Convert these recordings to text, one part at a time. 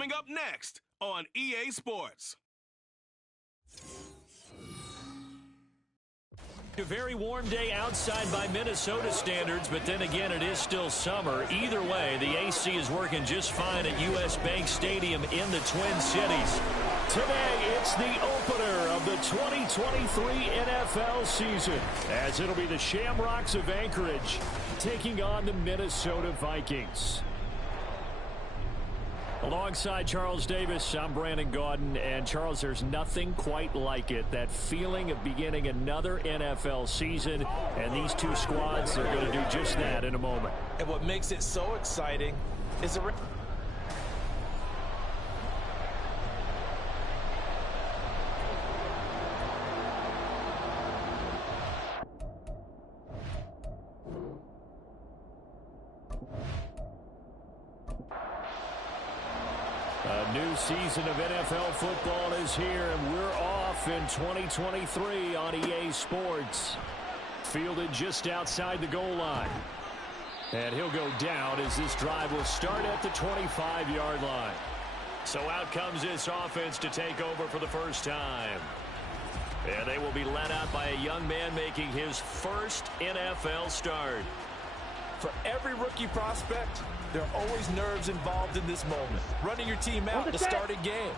coming up next on EA Sports. A very warm day outside by Minnesota standards, but then again, it is still summer. Either way, the AC is working just fine at U.S. Bank Stadium in the Twin Cities. Today, it's the opener of the 2023 NFL season, as it'll be the Shamrocks of Anchorage taking on the Minnesota Vikings. Alongside Charles Davis, I'm Brandon Gaudin, and Charles, there's nothing quite like it. That feeling of beginning another NFL season, and these two squads are going to do just that in a moment. And what makes it so exciting is a new season of NFL football is here, and we're off in 2023 on EA Sports. Fielded just outside the goal line. And he'll go down as this drive will start at the 25-yard line. So out comes this offense to take over for the first time. And they will be led out by a young man making his first NFL start. For every rookie prospect, there are always nerves involved in this moment. Running your team out to start a game.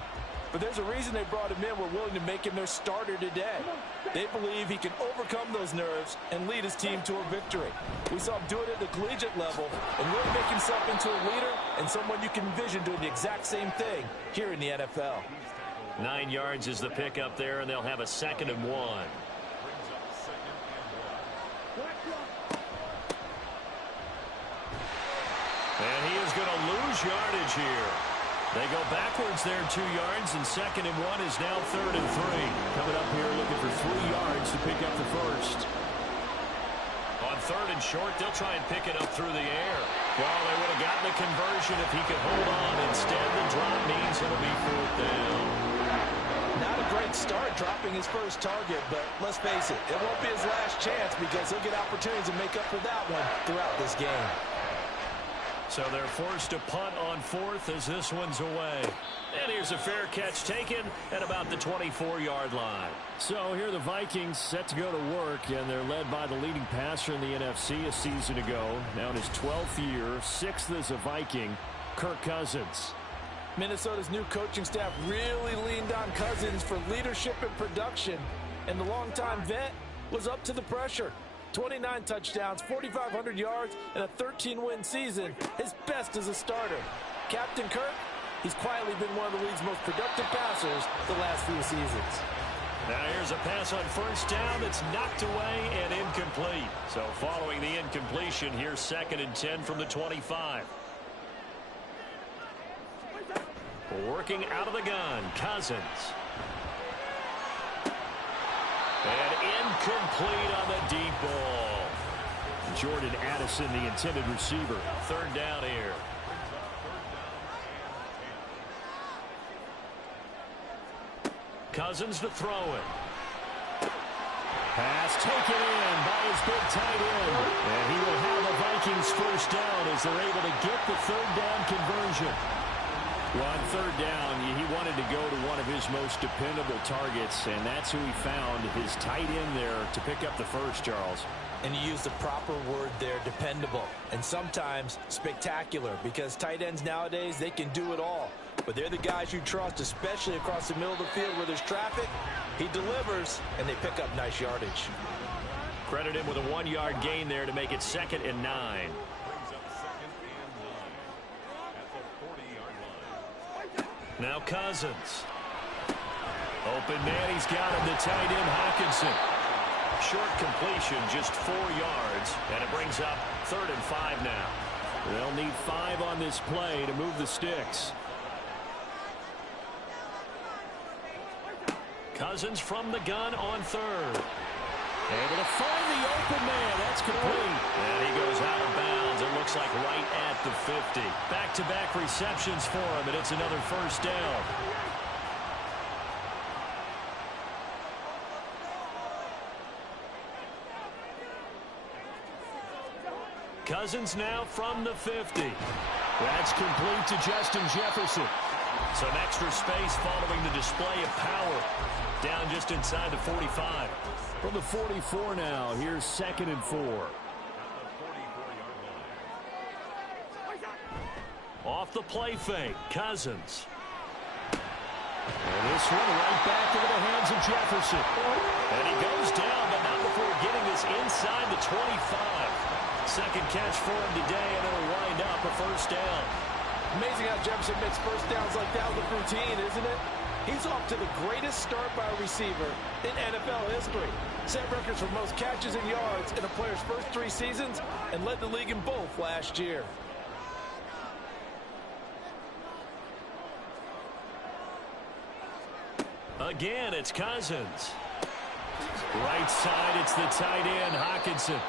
But there's a reason they brought him in. We're willing to make him their starter today. They believe he can overcome those nerves and lead his team to a victory. We saw him do it at the collegiate level and really make himself into a leader and someone you can envision doing the exact same thing here in the NFL. 9 yards is the pickup there, and they'll have a 2nd and 1. And he is going to lose yardage here. They go backwards there 2 yards, and 2nd and 1 is now 3rd and 3. Coming up here looking for 3 yards to pick up the first. On 3rd and short, they'll try and pick it up through the air. Well, they would have gotten the conversion if he could hold on. Instead, the drop means it'll be 4th down. Not a great start dropping his first target, but let's face it, it won't be his last chance because he'll get opportunities to make up for that one throughout this game. So they're forced to punt on 4th as this one's away. And here's a fair catch taken at about the 24-yard line. So here are the Vikings set to go to work, and they're led by the leading passer in the NFC a season ago. Now in his 12th year, 6th as a Viking, Kirk Cousins. Minnesota's new coaching staff really leaned on Cousins for leadership and production, and the longtime vet was up to the pressure. 29 touchdowns, 4,500 yards, and a 13-win season, his best as a starter. Captain Kirk, he's quietly been one of the league's most productive passers the last few seasons. Now here's a pass on 1st down that's knocked away and incomplete. So following the incompletion, here's 2nd and 10 from the 25. Working out of the gun, Cousins. And incomplete on the deep ball. Jordan Addison, the intended receiver. 3rd down here. Cousins to throw it. Pass taken in by his big tight end. And he will have the Vikings first down as they're able to get the 3rd down conversion. Well, on 3rd down, he wanted to go to one of his most dependable targets, and that's who he found, his tight end there, to pick up the first, Charles. And you used the proper word there, dependable, and sometimes spectacular, because tight ends nowadays, they can do it all. But they're the guys you trust, especially across the middle of the field where there's traffic. He delivers, and they pick up nice yardage. Credit him with a 1-yard gain there to make it 2nd and 9. Now Cousins. Open man, he's got him, the tight end, Hockenson. Short completion, just 4 yards, and it brings up 3rd and 5 now. They'll need 5 on this play to move the sticks. Cousins from the gun on 3rd. Able to find the open man. That's complete. And he goes out of bounds. It looks like right at the 50. Back-to-back receptions for him, and it's another first down. Cousins now from the 50. That's complete to Justin Jefferson. Some extra space following the display of power. Down just inside the 45. From the 44 now, here's 2nd and 4. Off the play fake, Cousins. And this one right back into the hands of Jefferson. And he goes down, but not before getting this inside the 25. Second catch for him today, and it'll wind up a first down. Amazing how Jefferson makes first downs like that with routine, isn't it? He's off to the greatest start by a receiver in NFL history. Set records for most catches and yards in a player's first 3 seasons and led the league in both last year. Again, it's Cousins. Right side, it's the tight end, Hockenson.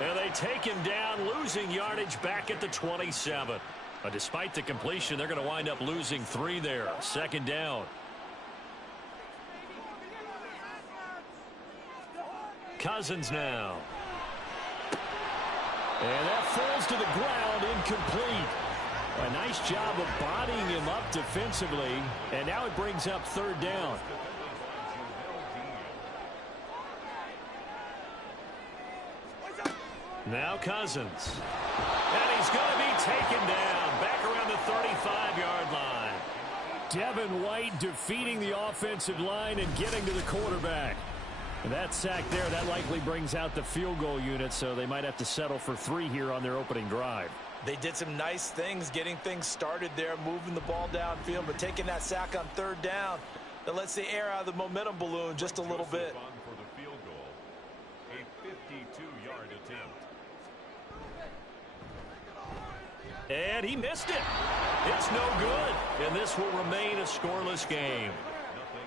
And they take him down, losing yardage back at the 27. But despite the completion, they're going to wind up losing 3 there. 2nd down. Cousins now. And that falls to the ground, incomplete. A nice job of bodying him up defensively. And now it brings up 3rd down. Now Cousins. And he's going to be taken down back around the 35-yard line. Devin White defeating the offensive line and getting to the quarterback. And that sack there, that likely brings out the field goal unit, so they might have to settle for 3 here on their opening drive. They did some nice things getting things started there, moving the ball downfield, but taking that sack on 3rd down, that lets the air out of the momentum balloon just a little bit. For the field goal, a 52-yard attempt. And he missed it. It's no good. And this will remain a scoreless game.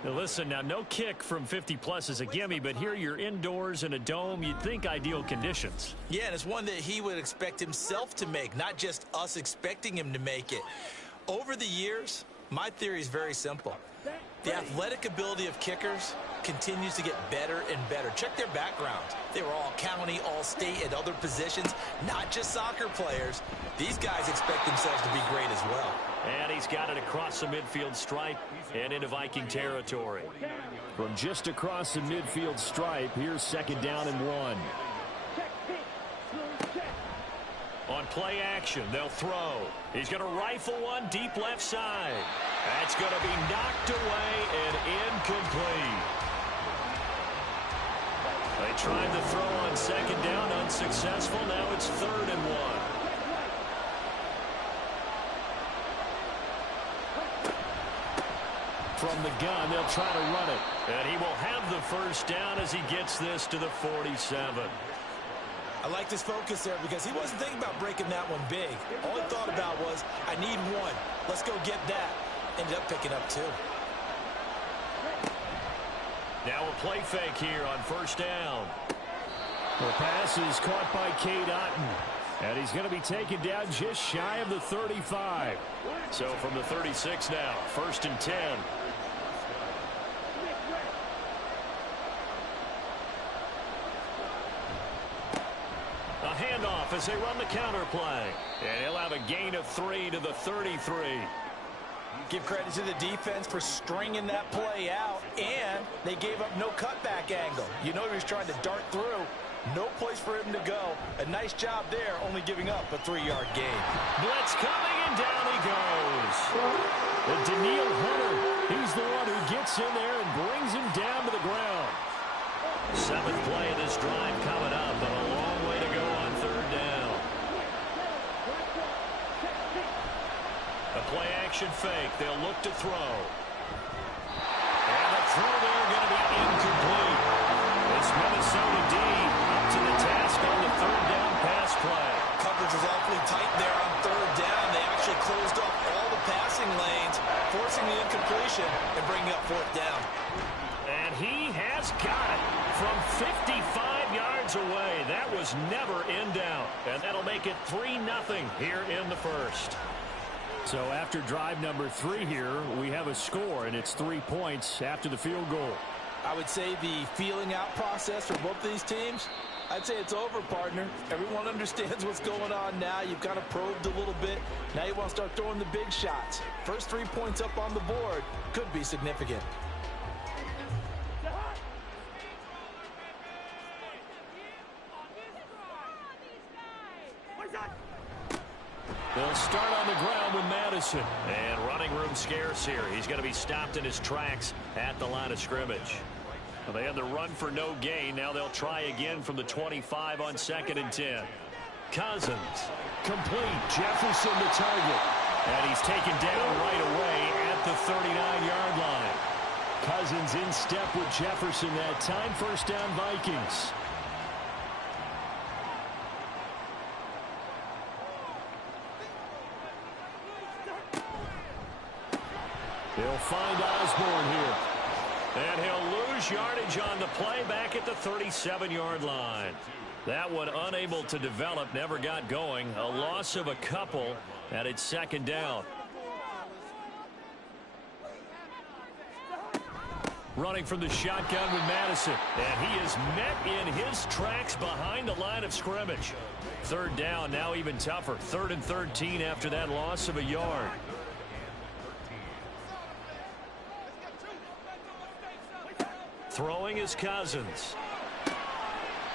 Now listen, now no kick from 50-plus is a gimme, but here you're indoors in a dome. You'd think ideal conditions. Yeah, and it's one that he would expect himself to make, not just us expecting him to make it. Over the years, my theory is very simple. The athletic ability of kickers continues to get better and better. Check their backgrounds. They were all county, all state, at other positions, not just soccer players. These guys expect themselves to be great as well. And he's got it across the midfield stripe and into Viking territory. From just across the midfield stripe, here's 2nd down and 1. On play action, they'll throw. He's going to rifle one deep left side. That's going to be knocked away and incomplete. They tried to throw on 2nd down, unsuccessful. Now it's 3rd and 1. From the gun, they'll try to run it. And he will have the first down as he gets this to the 47. I like this focus there because he wasn't thinking about breaking that one big. All he thought about was, I need 1. Let's go get that. Ended up picking up 2. Now a play fake here on 1st down. The pass is caught by Cade Otton. And he's going to be taken down just shy of the 35. So from the 36 now, 1st and 10. A handoff as they run the counter play. And he'll have a gain of 3 to the 33. Give credit to the defense for stringing that play out, and they gave up no cutback angle. You know he was trying to dart through. No place for him to go. A nice job there, only giving up a 3-yard gain. Blitz coming, and down he goes. And Daniil Hunter, he's the one who gets in there and brings him down to the ground. 7th play of this drive coming up, but a long way to go on 3rd down. A play action fake. They'll look to throw. And the throw there going to be incomplete. It's Minnesota D up to the task on the 3rd down pass play. Coverage was awfully tight there on 3rd down. They actually closed off all the passing lanes, forcing the incompletion and bringing up 4th down. And he has got it from 55 yards away. That was never in doubt. And that'll make it 3-0 here in the 1st. So after drive number 3 here, we have a score, and it's 3 points after the field goal. I would say the feeling out process for both these teams, I'd say it's over, partner. Everyone understands what's going on now. You've kind of probed a little bit. Now you want to start throwing the big shots. First 3 points up on the board could be significant. They'll start on the ground with Madison. And running room scarce here. He's going to be stopped in his tracks at the line of scrimmage. Well, they had the run for no gain. Now they'll try again from the 25 on 2nd and 10. Cousins. Complete. Jefferson to target. And he's taken down right away at the 39-yard line. Cousins in step with Jefferson that time. First down, Vikings. He'll find Osborne here. And he'll lose yardage on the play back at the 37-yard line. That one unable to develop, never got going. A loss of a couple, and it's 2nd down. Running from the shotgun with Madison. And he is met in his tracks behind the line of scrimmage. 3rd down, now even tougher. 3rd and 13 after that loss of a yard. Throwing is Cousins.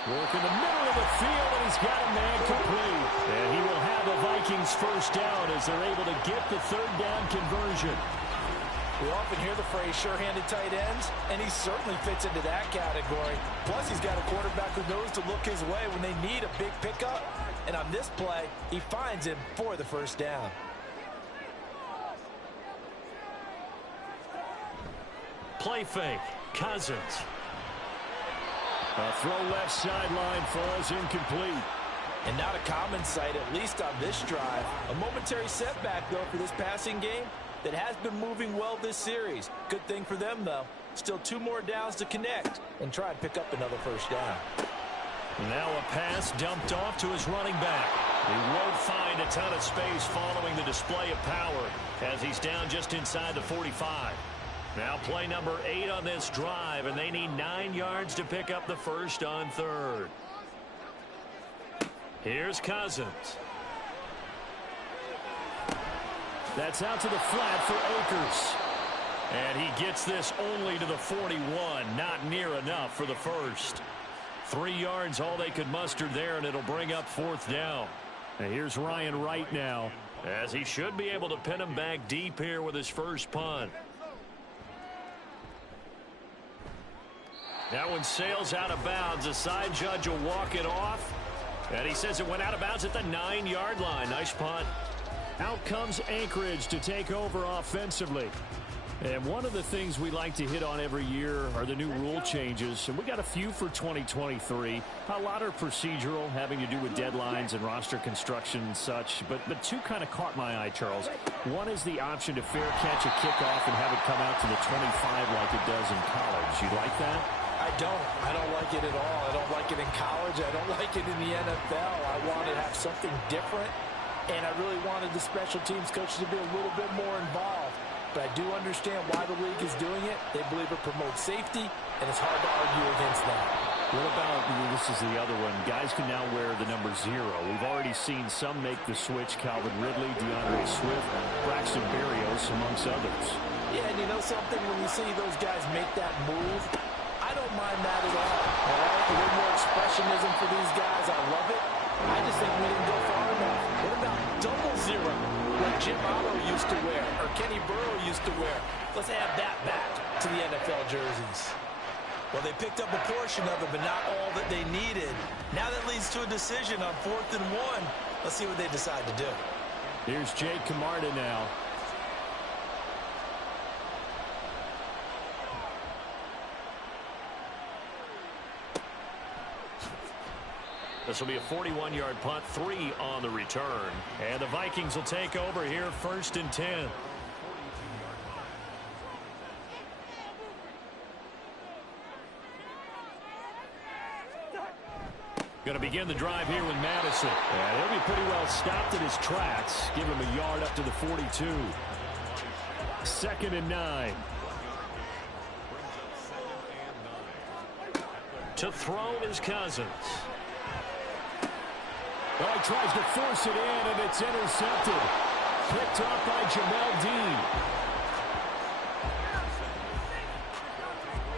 Work in the middle of the field, and he's got a man complete. And he will have a Vikings first down as they're able to get the 3rd down conversion. We often hear the phrase sure-handed tight ends, and he certainly fits into that category. Plus, he's got a quarterback who knows to look his way when they need a big pickup. And on this play, he finds him for the first down. Play fake. Cousins. A throw left sideline falls incomplete. And not a common sight, at least on this drive. A momentary setback, though, for this passing game that has been moving well this series. Good thing for them, though. Still 2 more downs to connect and try and pick up another first down. Now a pass dumped off to his running back. He won't find a ton of space following the display of power as he's down just inside the 45. Now play number 8 on this drive, and they need 9 yards to pick up the first on 3rd. Here's Cousins. That's out to the flat for Akers. And he gets this only to the 41. Not near enough for the first. 3 yards all they could muster there, and it'll bring up 4th down. And here's Ryan Wright now, as he should be able to pin him back deep here with his first punt. That one sails out of bounds. The side judge will walk it off. And he says it went out of bounds at the 9-yard line. Nice punt. Out comes Anchorage to take over offensively. And one of the things we like to hit on every year are the new rule changes. And we got a few for 2023. A lot are procedural, having to do with deadlines and roster construction and such. But 2 kind of caught my eye, Charles. One is the option to fair catch a kickoff and have it come out to the 25 like it does in college. You like that? I don't like it at all. I don't like it in college. I don't like it in the NFL. I want to have something different. And I really wanted the special teams coaches to be a little bit more involved. But I do understand why the league is doing it. They believe it promotes safety, and it's hard to argue against that. What about, this is the other one, guys can now wear the number 0. We've already seen some make the switch. Calvin Ridley, DeAndre Swift, Braxton Berrios, amongst others. Yeah, and you know something? When you see those guys make that move, I don't mind that at all. All right? A little more expressionism for these guys. I love it. I just think we didn't go far enough. What about double 0? Like Jim Otto used to wear, or Kenny Burrow used to wear. Let's add that back to the NFL jerseys. Well, they picked up a portion of it, but not all that they needed. Now that leads to a decision on 4th and 1. Let's see what they decide to do. Here's Jake Camarda now. This will be a 41-yard punt, 3 on the return. And the Vikings will take over here, 1st and 10. Going to begin the drive here with Madison. And he'll be pretty well stopped in his tracks. Give him a yard up to the 42. 2nd and 9. To throw is Cousins. Oh, he tries to force it in, and it's intercepted. Picked off by Jamel Dean.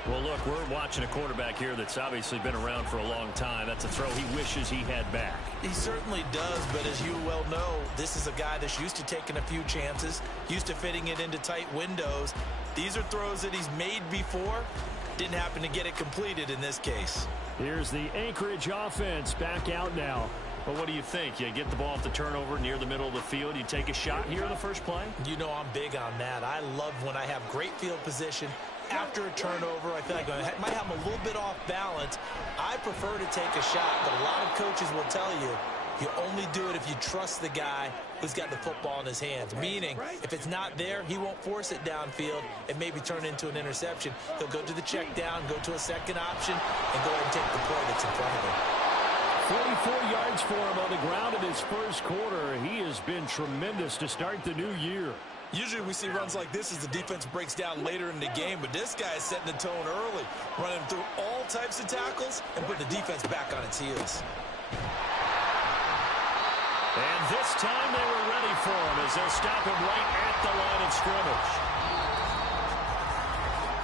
Well, look, we're watching a quarterback here that's obviously been around for a long time. That's a throw he wishes he had back. He certainly does, but as you well know, this is a guy that's used to taking a few chances, used to fitting it into tight windows. These are throws that he's made before. Didn't happen to get it completed in this case. Here's the Anchorage offense back out now. Well, what do you think? You get the ball off the turnover near the middle of the field. You take a shot here in the first play? You know I'm big on that. I love when I have great field position. After a turnover, I feel like I might have a little bit off balance. I prefer to take a shot, but a lot of coaches will tell you, you only do it if you trust the guy who's got the football in his hands. Meaning, if it's not there, he won't force it downfield and maybe turn into an interception. He'll go to the check down, go to a second option, and go ahead and take the play that's in front of him. 44 yards for him on the ground in his first quarter. He has been tremendous to start the new year. Usually we see runs like this as the defense breaks down later in the game, but this guy is setting the tone early, running through all types of tackles and putting the defense back on its heels. And this time they were ready for him as they'll stop him right at the line of scrimmage.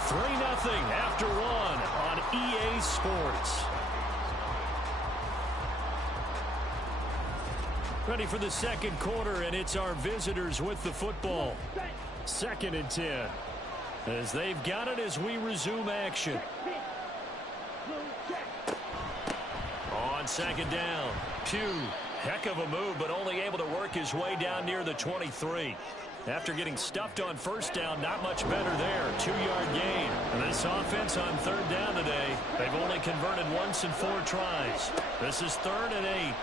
3-0 after one on EA Sports. Ready for the second quarter, and it's our visitors with the football. 2nd and 10. As they've got it as we resume action. On 2nd down. Pugh, heck of a move, but only able to work his way down near the 23. After getting stuffed on 1st down, not much better there. 2-yard gain. And this offense on 3rd down today, they've only converted once in 4 tries. This is 3rd and 8.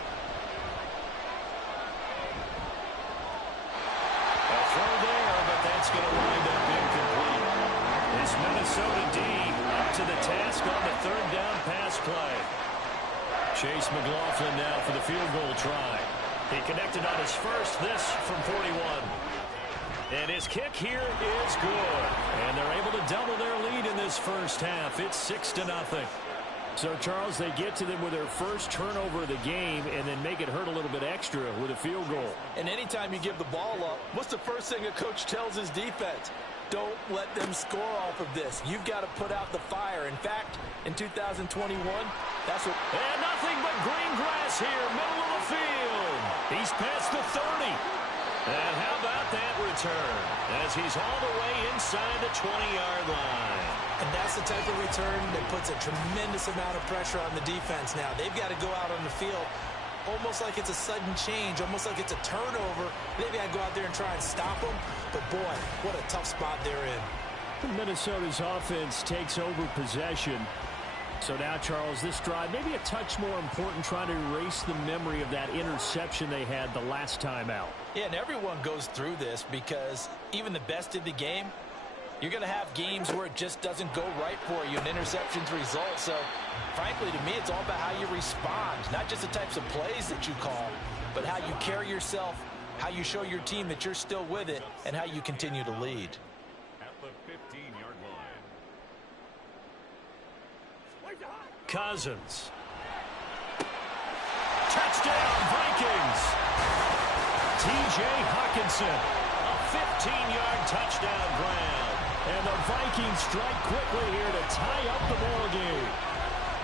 That's going to wind up incomplete. It's Minnesota D up to the task on the 3rd down pass play. Chase McLaughlin now for the field goal try. He connected on his first, this from 41. And his kick here is good. And they're able to double their lead in this first half. It's 6-0. So, Charles, they get to them with their first turnover of the game and then make it hurt a little bit extra with a field goal. And anytime you give the ball up, what's the first thing a coach tells his defense? Don't let them score off of this. You've got to put out the fire. In fact, in 2021, that's what... And nothing but green grass here, middle of the field. He's past the 30. And how about that return as he's all the way inside the 20-yard line. And that's the type of return that puts a tremendous amount of pressure on the defense now. They've got to go out on the field almost like it's a sudden change, almost like it's a turnover. They've got to go out there and try and stop them. But, boy, what a tough spot they're in. Minnesota's offense takes over possession. So now, Charles, this drive maybe a touch more important, trying to erase the memory of that interception they had the last time out. Yeah, and everyone goes through this because even the best in the game, you're going to have games where it just doesn't go right for you, and interceptions result. So, frankly, to me, it's all about how you respond, not just the types of plays that you call, but how you carry yourself, how you show your team that you're still with it, and how you continue to lead. At the 15-yard line. Cousins. Touchdown, Vikings. T.J. Hockenson. A 15-yard touchdown grab. And the Vikings strike quickly here to tie up the ball game.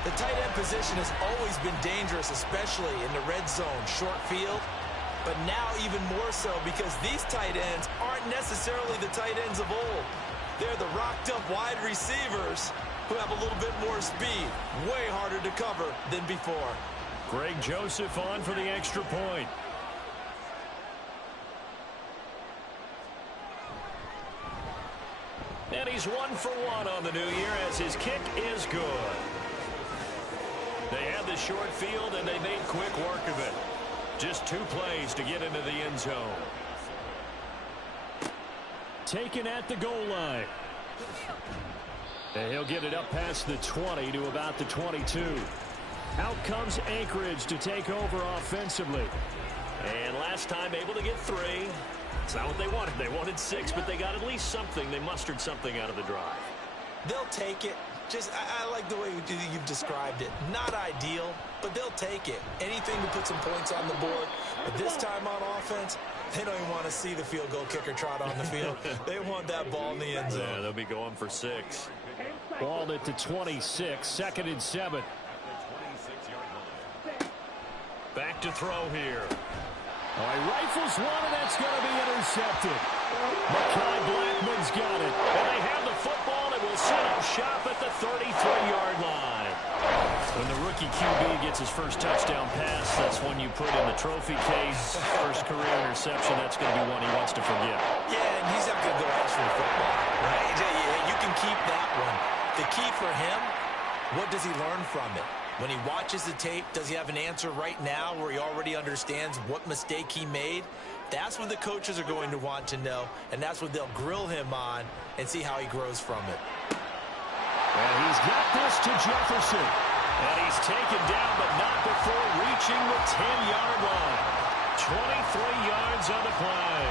The tight end position has always been dangerous, especially in the red zone, short field. But now even more so because these tight ends aren't necessarily the tight ends of old. They're the rocked-up wide receivers who have a little bit more speed. Way harder to cover than before. Greg Joseph on for the extra point. And he's 1 for 1 on the new year as his kick is good. They had the short field and they made quick work of it. Just 2 plays to get into the end zone. Taken at the goal line. And he'll get it up past the 20 to about the 22. Out comes Anchorage to take over offensively. And last time able to get 3. It's not what they wanted. They wanted 6, but they got at least something. They mustered something out of the drive. They'll take it. I like the way you've described it. Not ideal, but they'll take it. Anything to put some points on the board. But this time on offense, they don't even want to see the field goal kicker trot on the field. They want that ball in the end zone. Yeah, they'll be going for 6. Balled it to 26, 2nd and 7. Back to throw here. Oh, he rifles one, and that's going to be intercepted. Mekhi Blackmon's got it. And they have the football, and will set up shop at the 33-yard line. When the rookie QB gets his first touchdown pass, that's when you put in the trophy case. First career interception, that's going to be one he wants to forget. Yeah, and he's not going to go ask for the football, right? You can keep that one. The key for him, what does he learn from it? When he watches the tape, does he have an answer right now where he already understands what mistake he made? That's what the coaches are going to want to know, and that's what they'll grill him on and see how he grows from it. And he's got this to Jefferson. And he's taken down, but not before reaching the 10-yard line. 23 yards on the play.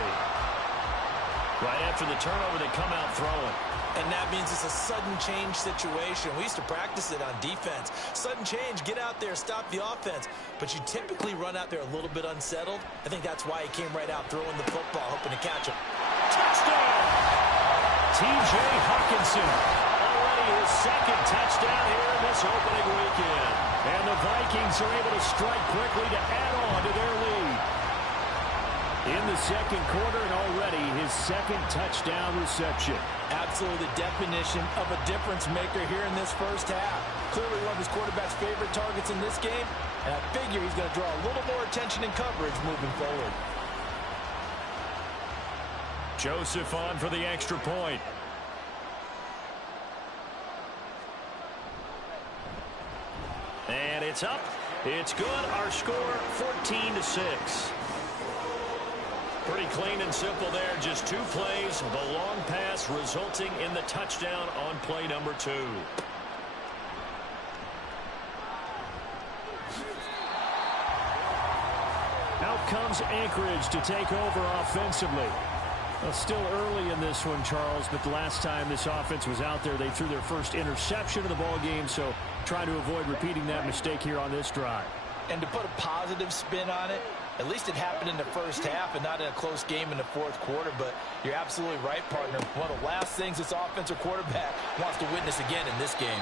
Right after the turnover, they come out throwing. And that means it's a sudden change situation. We used to practice it on defense. Sudden change, get out there, stop the offense. But you typically run out there a little bit unsettled. I think that's why he came right out throwing the football, hoping to catch him. Touchdown! T.J. Hockenson. Already his 2nd touchdown here in this opening weekend. And the Vikings are able to strike quickly to add on to their lead. In the 2nd quarter, and already his 2nd touchdown reception. Absolutely the definition of a difference maker here in this first half. Clearly one of his quarterback's favorite targets in this game, and I figure he's going to draw a little more attention and coverage moving forward. Joseph on for the extra point. And it's up. It's good. Our score, 14-6. Pretty clean and simple there. Just 2 plays. The long pass resulting in the touchdown on play number 2. Out comes Anchorage to take over offensively. Well, still early in this one, Charles, but the last time this offense was out there, they threw their first interception of the ball game, so try to avoid repeating that mistake here on this drive. And to put a positive spin on it, at least it happened in the first half and not in a close game in the 4th quarter. But you're absolutely right, partner. One of the last things this offensive quarterback wants to witness again in this game.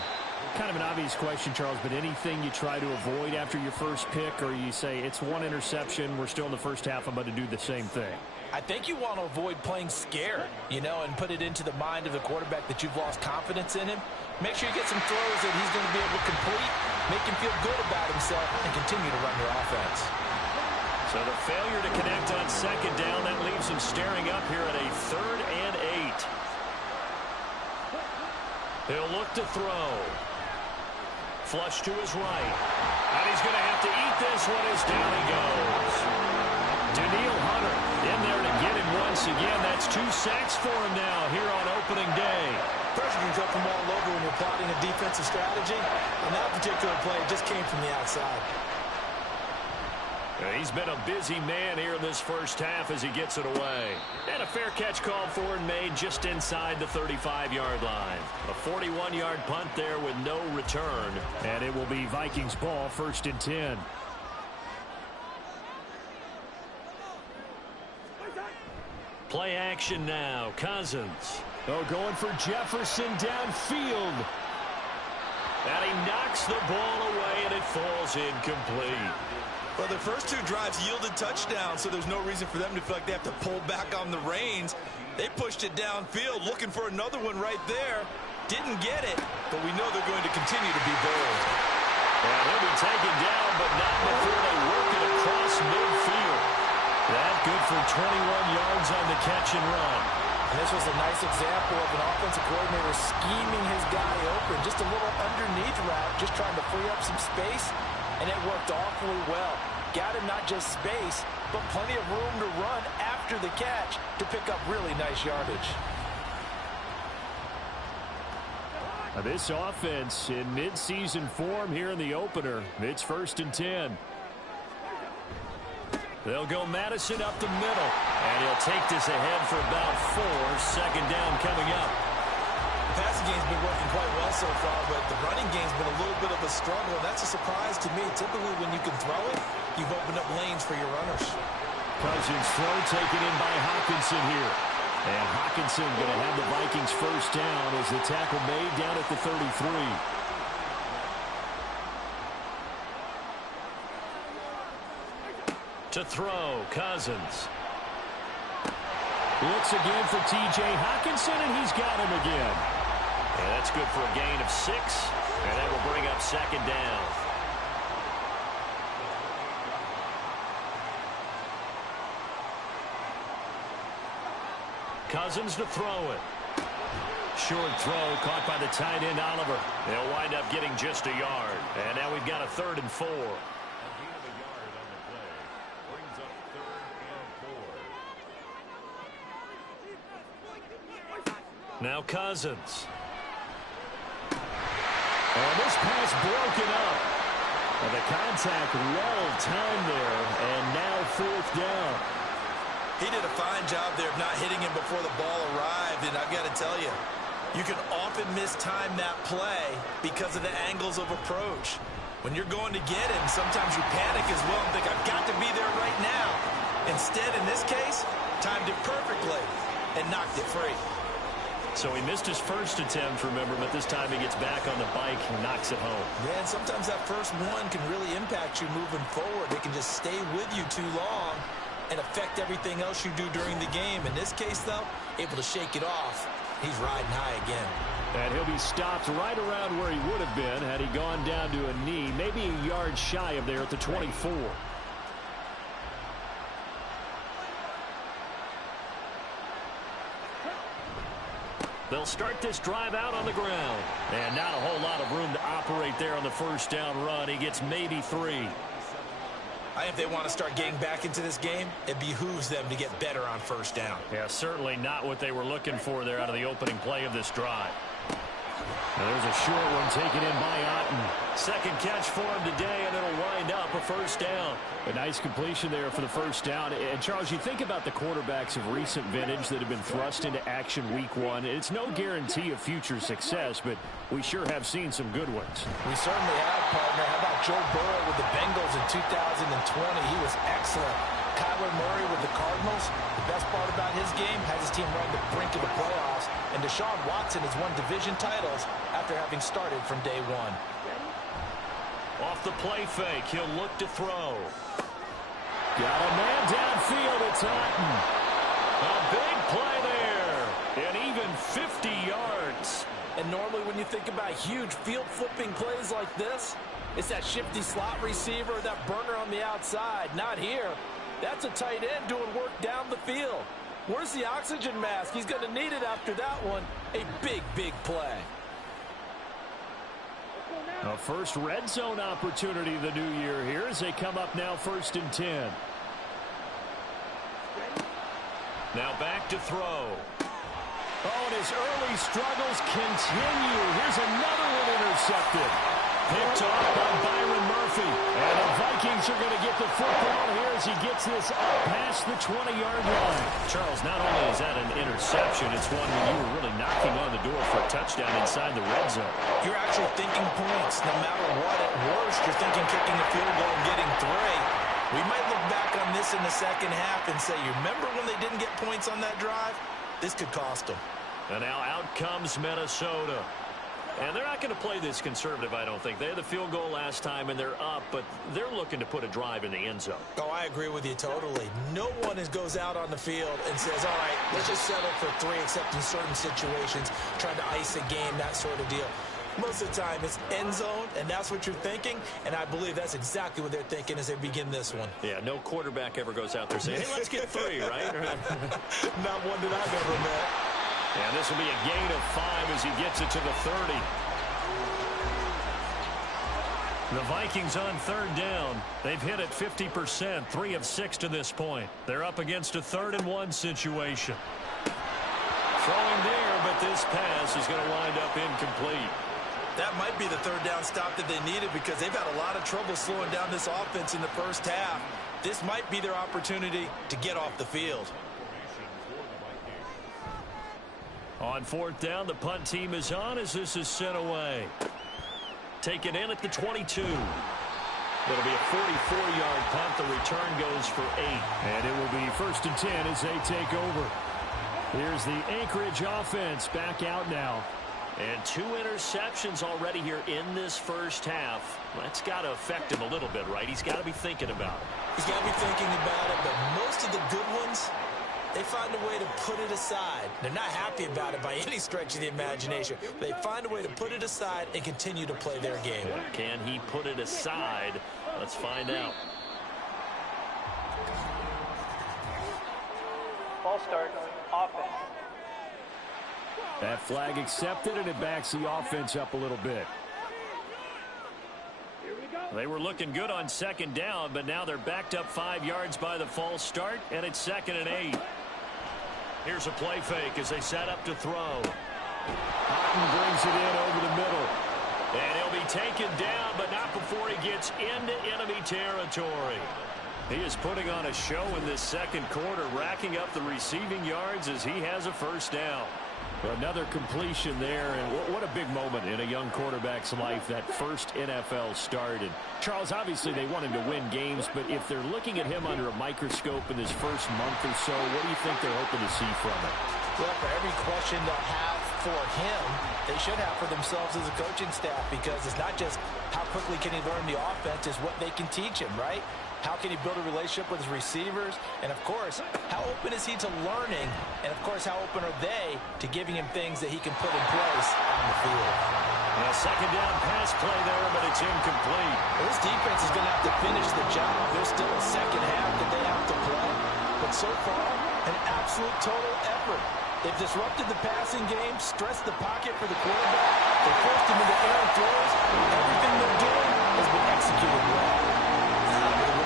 Kind of an obvious question, Charles, but anything you try to avoid after your first pick, or you say it's 1 interception, we're still in the first half, I'm about to do the same thing? I think you want to avoid playing scared, and put it into the mind of the quarterback that you've lost confidence in him. Make sure you get some throws that he's going to be able to complete, make him feel good about himself, and continue to run your offense. So the failure to connect on 2nd down, that leaves him staring up here at a 3rd and 8. He'll look to throw. Flush to his right. And he's going to have to eat this one as down he goes. Danielle Hunter in there to get him once again. That's 2 sacks for him now here on opening day. Pressure can come from all over when you're plotting a defensive strategy. And that particular play just came from the outside. He's been a busy man here in this first half as he gets it away. And a fair catch called for and made just inside the 35-yard line. A 41-yard punt there with no return. And it will be Vikings ball, 1st and 10. Play action now. Cousins. Oh, going for Jefferson downfield. And he knocks the ball away, and it falls incomplete. Well, their first 2 drives yielded touchdowns, so there's no reason for them to feel like they have to pull back on the reins. They pushed it downfield, looking for another one right there. Didn't get it, but we know they're going to continue to be bold. And he'll be taken down, but not before they work it across midfield. That good for 21 yards on the catch and run. And this was a nice example of an offensive coordinator scheming his guy open. Just a little underneath route, just trying to free up some space. And it worked awfully well. Got him not just space, but plenty of room to run after the catch to pick up really nice yardage. Now this offense in midseason form here in the opener. It's 1st and 10. They'll go Madison up the middle. And he'll take this ahead for about 4. 2nd down coming up. The passing game's been working quite well so far, but the running game's been a little bit of a struggle, and that's a surprise to me. Typically, when you can throw it, you've opened up lanes for your runners. Cousins throw taken in by Hockenson here. And Hockenson going to have the Vikings first down as the tackle made down at the 33. To throw, Cousins. Looks again for T.J. Hockenson, and he's got him again. And that's good for a gain of 6, and that will bring up second down. Cousins to throw it. Short throw caught by the tight end, Oliver. They'll wind up getting just a yard. And now we've got a 3rd and 4. A gain of a yard on the play. Brings up 3rd and 4. Now Cousins. And this pass broken up. And the contact well timed there. And now 4th down. He did a fine job there of not hitting him before the ball arrived, and I've got to tell you, you can often mistime that play because of the angles of approach. When you're going to get him, sometimes you panic as well and think, I've got to be there right now. Instead, in this case, timed it perfectly and knocked it free. So he missed his first attempt, remember, but this time he gets back on the bike and knocks it home. Man, sometimes that first one can really impact you moving forward. It can just stay with you too long and affect everything else you do during the game. In this case, though, able to shake it off. He's riding high again. And he'll be stopped right around where he would have been had he gone down to a knee, maybe a yard shy of there at the 24. They'll start this drive out on the ground. And not a whole lot of room to operate there on the first down run. He gets maybe 3. I think if they want to start getting back into this game, it behooves them to get better on first down. Yeah, certainly not what they were looking for there out of the opening play of this drive. Now there's a short one taken in by Otten. Second catch for him today, and it'll wind up a first down. A nice completion there for the first down. And, Charles, you think about the quarterbacks of recent vintage that have been thrust into action week 1. It's no guarantee of future success, but we sure have seen some good ones. We certainly have, partner. How about Joe Burrow with the Bengals in 2020? He was excellent. Kyler Murray with the Cardinals. The best part about his game has his team right on the brink of the playoffs. And Deshaun Watson has won division titles after having started from day 1. Off the play fake, he'll look to throw. Got a man downfield, it's Otten. A big play there, and even 50 yards. And normally when you think about huge field flipping plays like this, it's that shifty slot receiver, that burner on the outside. Not here. That's a tight end doing work down the field. Where's the oxygen mask? He's going to need it after that one. A big, big play. A first red zone opportunity of the new year here as they come up now 1st and 10. Now back to throw. Oh, and his early struggles continue. Here's another one intercepted. Picked off by Byron Murphy. And the Vikings are going to get the football here as he gets this up past the 20-yard line. Charles, not only is that an interception, it's one where you were really knocking on the door for a touchdown inside the red zone. You're actually thinking points. No matter what, at worst, you're thinking kicking a field goal and getting 3. We might look back on this in the second half and say, you remember when they didn't get points on that drive? This could cost them. And now out comes Minnesota. And they're not going to play this conservative, I don't think. They had the field goal last time, and they're up, but they're looking to put a drive in the end zone. Oh, I agree with you totally. No one goes out on the field and says, all right, let's just settle for 3, except in certain situations, trying to ice a game, that sort of deal. Most of the time, it's end zone, and that's what you're thinking, and I believe that's exactly what they're thinking as they begin this one. Yeah, no quarterback ever goes out there saying, hey, let's get 3, right? Not one that I've ever met. And this will be a gain of 5 as he gets it to the 30. The Vikings on 3rd down. They've hit it 50%, 3 of 6 to this point. They're up against a 3rd and 1 situation. Throwing there, but this pass is going to wind up incomplete. That might be the 3rd down stop that they needed because they've had a lot of trouble slowing down this offense in the first half. This might be their opportunity to get off the field. On fourth down, the punt team is on as this is sent away. Taken in at the 22. It'll be a 44-yard punt. The return goes for 8. And it will be 1st and 10 as they take over. Here's the Anchorage offense back out now. And 2 interceptions already here in this first half. That's got to affect him a little bit, right? He's got to be thinking about it. He's got to be thinking about it, but most of the good ones, they find a way to put it aside. They're not happy about it by any stretch of the imagination. They find a way to put it aside and continue to play their game. Can he put it aside? Let's find out. Ball start, offense. That flag accepted, and it backs the offense up a little bit. They were looking good on 2nd down, but now they're backed up 5 yards by the false start, and it's 2nd and 8. Here's a play fake as they set up to throw. Martin brings it in over the middle. And he'll be taken down, but not before he gets into enemy territory. He is putting on a show in this second quarter, racking up the receiving yards as he has a 1st down. Another completion there, and what a big moment in a young quarterback's life, that first NFL start. And Charles, obviously they want him to win games, but if they're looking at him under a microscope in his first month or so, what do you think they're hoping to see from him? Well, for every question they'll have for him, they should have for themselves as a coaching staff, because it's not just how quickly can he learn the offense, it's what they can teach him, right? How can he build a relationship with his receivers? And, of course, how open is he to learning? And, of course, how open are they to giving him things that he can put in place on the field? A 2nd down pass play there, but it's incomplete. Well, this defense is going to have to finish the job. There's still a second half that they have to play. But so far, an absolute total effort. They've disrupted the passing game, stressed the pocket for the quarterback. They forced him into errant throws. Everything they're doing has been executed well.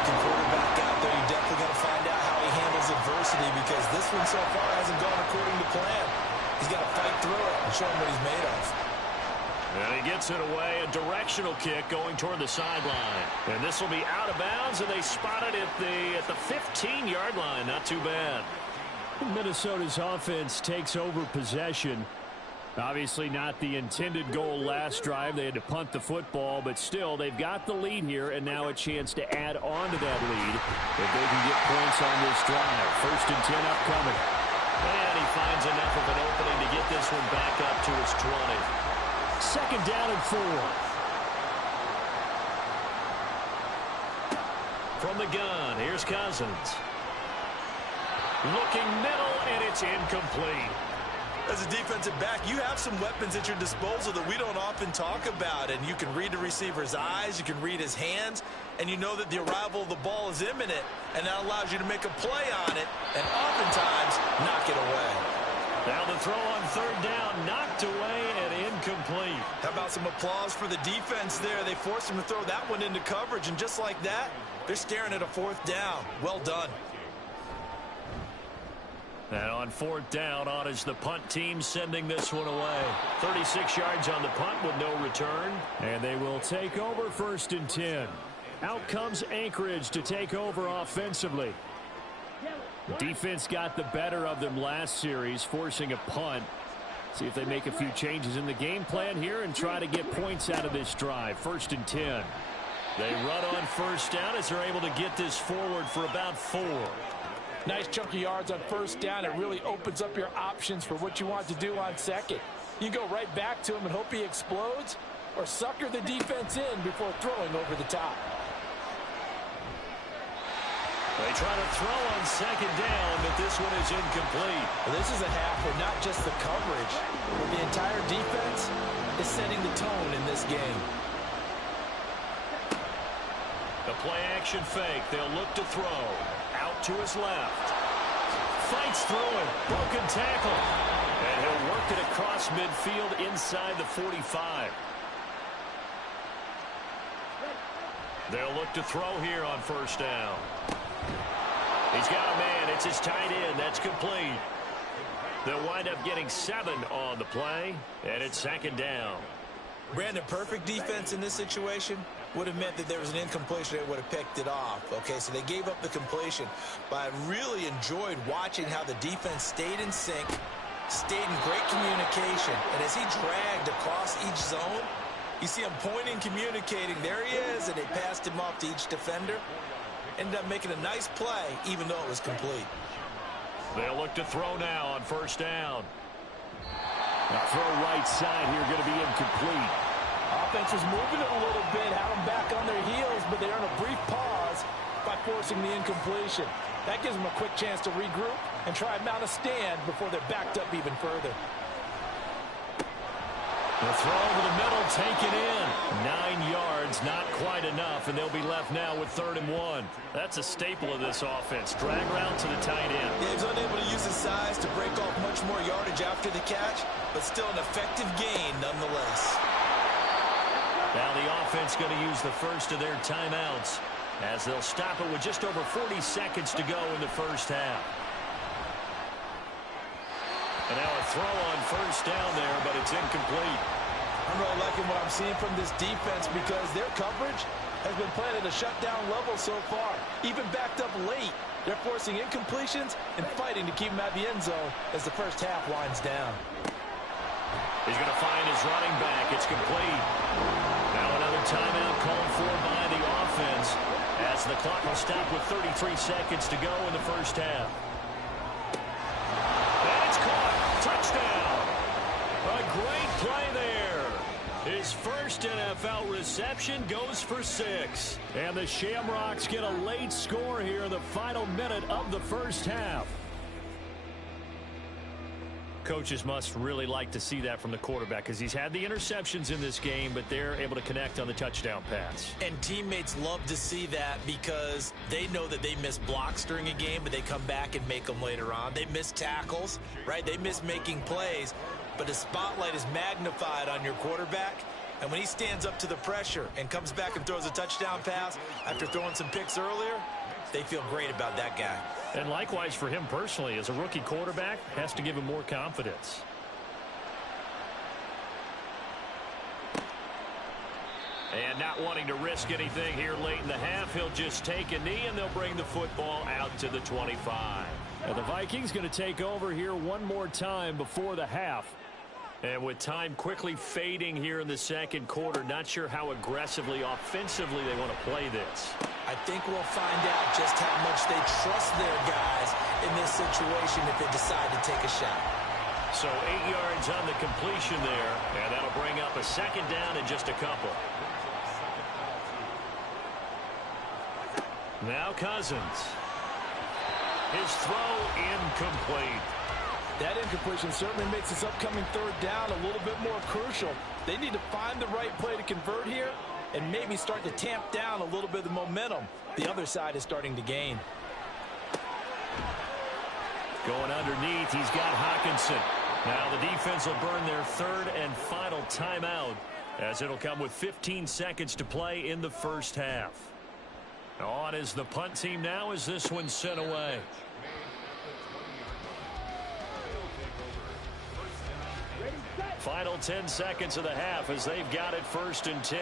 Quarterback out there, you're definitely going to find out how he handles adversity, because this one so far hasn't gone according to plan. He's got to fight through it and show him what he's made of. And he gets it away, a directional kick going toward the sideline. And this will be out of bounds, and they spot it at the 15-yard line. Not too bad. Minnesota's offense takes over possession. Obviously not the intended goal last drive. They had to punt the football, but still they've got the lead here, and now a chance to add on to that lead if they can get points on this drive. 1st and 10 upcoming. And he finds enough of an opening to get this one back up to his 20. 2nd down and 4. From the gun, here's Cousins. Looking middle, and it's incomplete. As a defensive back, you have some weapons at your disposal that we don't often talk about, and you can read the receiver's eyes, you can read his hands, and you know that the arrival of the ball is imminent, and that allows you to make a play on it and oftentimes knock it away. Now the throw on 3rd down, knocked away and incomplete. How about some applause for the defense there? They forced him to throw that one into coverage, and just like that, they're staring at a 4th down. Well done. And on 4th down, on is the punt team sending this one away. 36 yards on the punt with no return. And they will take over 1st and 10. Out comes Anchorage to take over offensively. Defense got the better of them last series, forcing a punt. See if they make a few changes in the game plan here and try to get points out of this drive. 1st and 10. They run on 1st down as they're able to get this forward for about 4. Nice chunk of yards on 1st down. It really opens up your options for what you want to do on 2nd. You go right back to him and hope he explodes, or sucker the defense in before throwing over the top. They try to throw on 2nd down, but this one is incomplete. Well, this is a half where not just the coverage, but the entire defense is setting the tone in this game. The play-action fake. They'll look to throw. Out to his left. Fights through it. Broken tackle. And he'll work it across midfield inside the 45. They'll look to throw here on 1st down. He's got a man. It's his tight end. That's complete. They'll wind up getting 7 on the play, and it's 2nd down. Brandon, perfect defense in this situation would have meant that there was an incompletion. They would have picked it off. Okay, so they gave up the completion. But I really enjoyed watching how the defense stayed in sync, stayed in great communication. And as he dragged across each zone, you see him pointing, communicating. There he is, and they passed him off to each defender. Ended up making a nice play, even though it was complete. They'll look to throw now on first down. Now throw right side here, going to be incomplete. Offense is moving it a little bit, had them back on their heels, but they earn a brief pause by forcing the incompletion. That gives them a quick chance to regroup and try and mount a stand before they're backed up even further. The throw over the middle, taken in. 9 yards, not quite enough, and they'll be left now with 3rd and 1. That's a staple of this offense. Drag route to the tight end. Dave's unable to use his size to break off much more yardage after the catch, but still an effective gain nonetheless. Now the offense going to use the first of their timeouts as they'll stop it with just over 40 seconds to go in the first half. And now a throw on first down there, but it's incomplete. I'm really liking what I'm seeing from this defense because their coverage has been playing at a shutdown level so far. Even backed up late, they're forcing incompletions and fighting to keep them at the end zone as the first half winds down. He's going to find his running back. It's complete. Now another timeout called for by the offense as the clock will stop with 33 seconds to go in the first half. And it's caught. Touchdown. A great play there. His first NFL reception goes for 6. And the Shamrocks get a late score here in the final minute of the first half. Coaches must really like to see that from the quarterback because he's had the interceptions in this game, but they're able to connect on the touchdown pass. And teammates love to see that because they know that they miss blocks during a game, but they come back and make them later on. They miss tackles, right? They miss making plays, but the spotlight is magnified on your quarterback. And when he stands up to the pressure and comes back and throws a touchdown pass after throwing some picks earlier, they feel great about that guy. And likewise for him personally, as a rookie quarterback, has to give him more confidence. And not wanting to risk anything here late in the half, he'll just take a knee and they'll bring the football out to the 25. Now the Vikings going to take over here one more time before the half. And with time quickly fading here in the second quarter, not sure how aggressively, offensively they want to play this. I think we'll find out just how much they trust their guys in this situation if they decide to take a shot. So 8 yards on the completion there, and that'll bring up a second down in just a couple. Now Cousins. His throw incomplete. That incompletion certainly makes this upcoming 3rd down a little bit more crucial. They need to find the right play to convert here and maybe start to tamp down a little bit of the momentum the other side is starting to gain. Going underneath, he's got Hockenson. Now the defense will burn their 3rd and final timeout as it'll come with 15 seconds to play in the first half. On is the punt team now as this one's sent away. Final 10 seconds of the half as they've got it 1st and 10.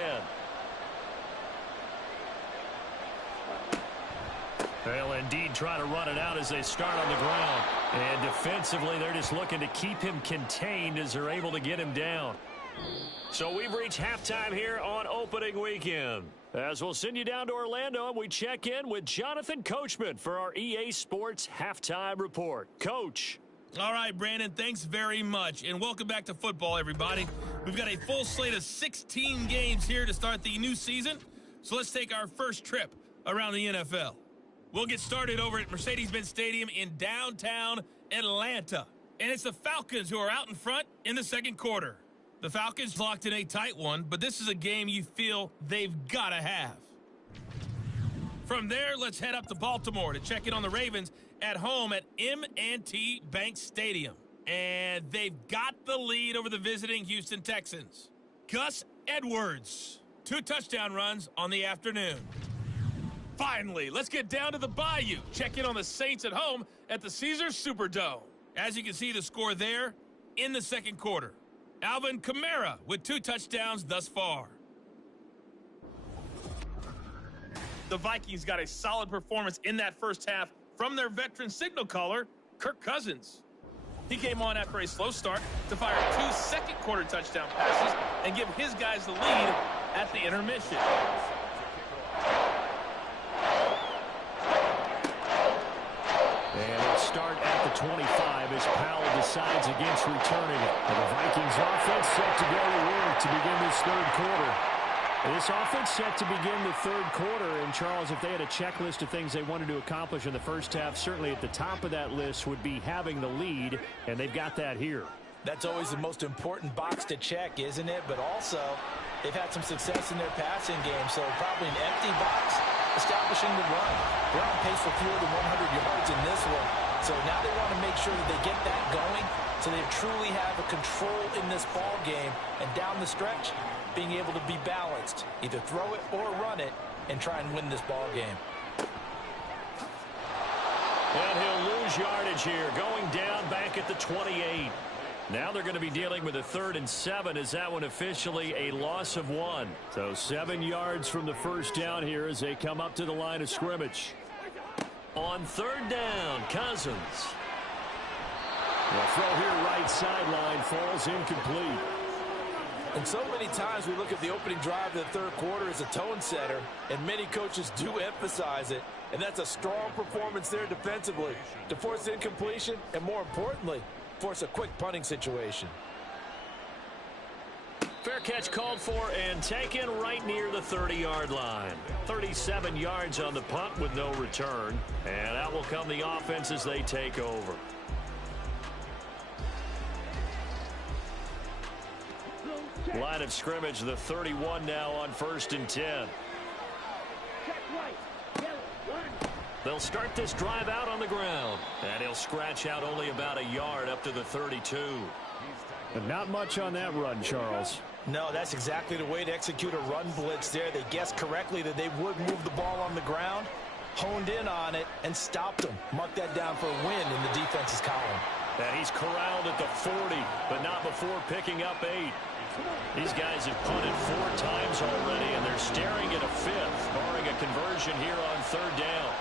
They'll indeed try to run it out as they start on the ground. And defensively, they're just looking to keep him contained as they're able to get him down. So we've reached halftime here on opening weekend. As we'll send you down to Orlando and we check in with Jonathan Coachman for our EA Sports Halftime Report. Coach. All right, Brandon, thanks very much. And welcome back to football, everybody. We've got a full slate of 16 games here to start the new season. So let's take our first trip around the NFL. We'll get started over at Mercedes-Benz Stadium in downtown Atlanta. And it's the Falcons who are out in front in the second quarter. The Falcons locked in a tight one, but this is a game you feel they've got to have. From there, let's head up to Baltimore to check in on the Ravens at home at M&T Bank Stadium. And they've got the lead over the visiting Houston Texans. Gus Edwards, 2 touchdown runs on the afternoon. Finally, let's get down to the Bayou. Check in on the Saints at home at the Caesars Superdome. As you can see, the score there in the second quarter. Alvin Kamara with 2 touchdowns thus far. The Vikings got a solid performance in that first half from their veteran signal caller, Kirk Cousins. He came on after a slow start to fire 2 second-quarter touchdown passes and give his guys the lead at the intermission. And it'll start at the 25 as Powell decides against returning it. And the Vikings offense set to go to work to begin this third quarter. And this offense set to begin the third quarter. And, Charles, if they had a checklist of things they wanted to accomplish in the first half, certainly at the top of that list would be having the lead, and they've got that here. That's always the most important box to check, isn't it? But also, they've had some success in their passing game, so probably an empty box establishing the run. They're on pace for fewer than 100 yards in this one. So now they want to make sure that they get that going so they truly have a control in this ball game, and down the stretch, being able to be balanced, either throw it or run it, and try and win this ball game. And he'll lose yardage here, going down back at the 28. Now they're going to be dealing with a 3rd and 7 as that one officially a loss of 1. So 7 yards from the first down here as they come up to the line of scrimmage. On 3rd down, Cousins. The throw here right sideline falls incomplete. And so many times we look at the opening drive of the third quarter as a tone setter, and many coaches do emphasize it, and that's a strong performance there defensively to force incompletion and, more importantly, force a quick punting situation. Fair catch called for and taken right near the 30-yard line. 37 yards on the punt with no return, and out will come the offense as they take over. Line of scrimmage, the 31 now on 1st and 10. They'll start this drive out on the ground, and he'll scratch out only about a yard up to the 32. But not much on that run, Charles. No, that's exactly the way to execute a run blitz there. They guessed correctly that they would move the ball on the ground, honed in on it, and stopped them. Mark that down for a win in the defense's column. And he's corralled at the 40, but not before picking up 8. These guys have punted 4 times already, and they're staring at a 5th, barring a conversion here on 3rd down.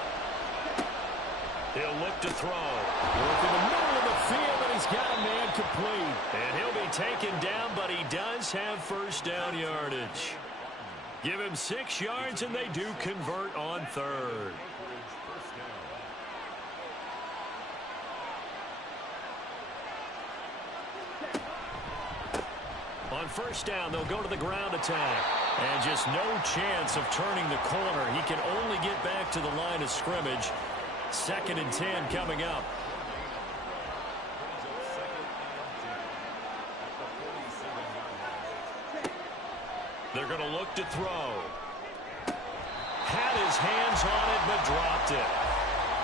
He'll look to throw. Work in the middle of the field, and he's got a man complete. And he'll be taken down, but he does have first down yardage. Give him 6 yards, and they do convert on 3rd. On first down, they'll go to the ground attack. And just no chance of turning the corner. He can only get back to the line of scrimmage. 2nd and 10 coming up. They're going to look to throw. Had his hands on it, but dropped it.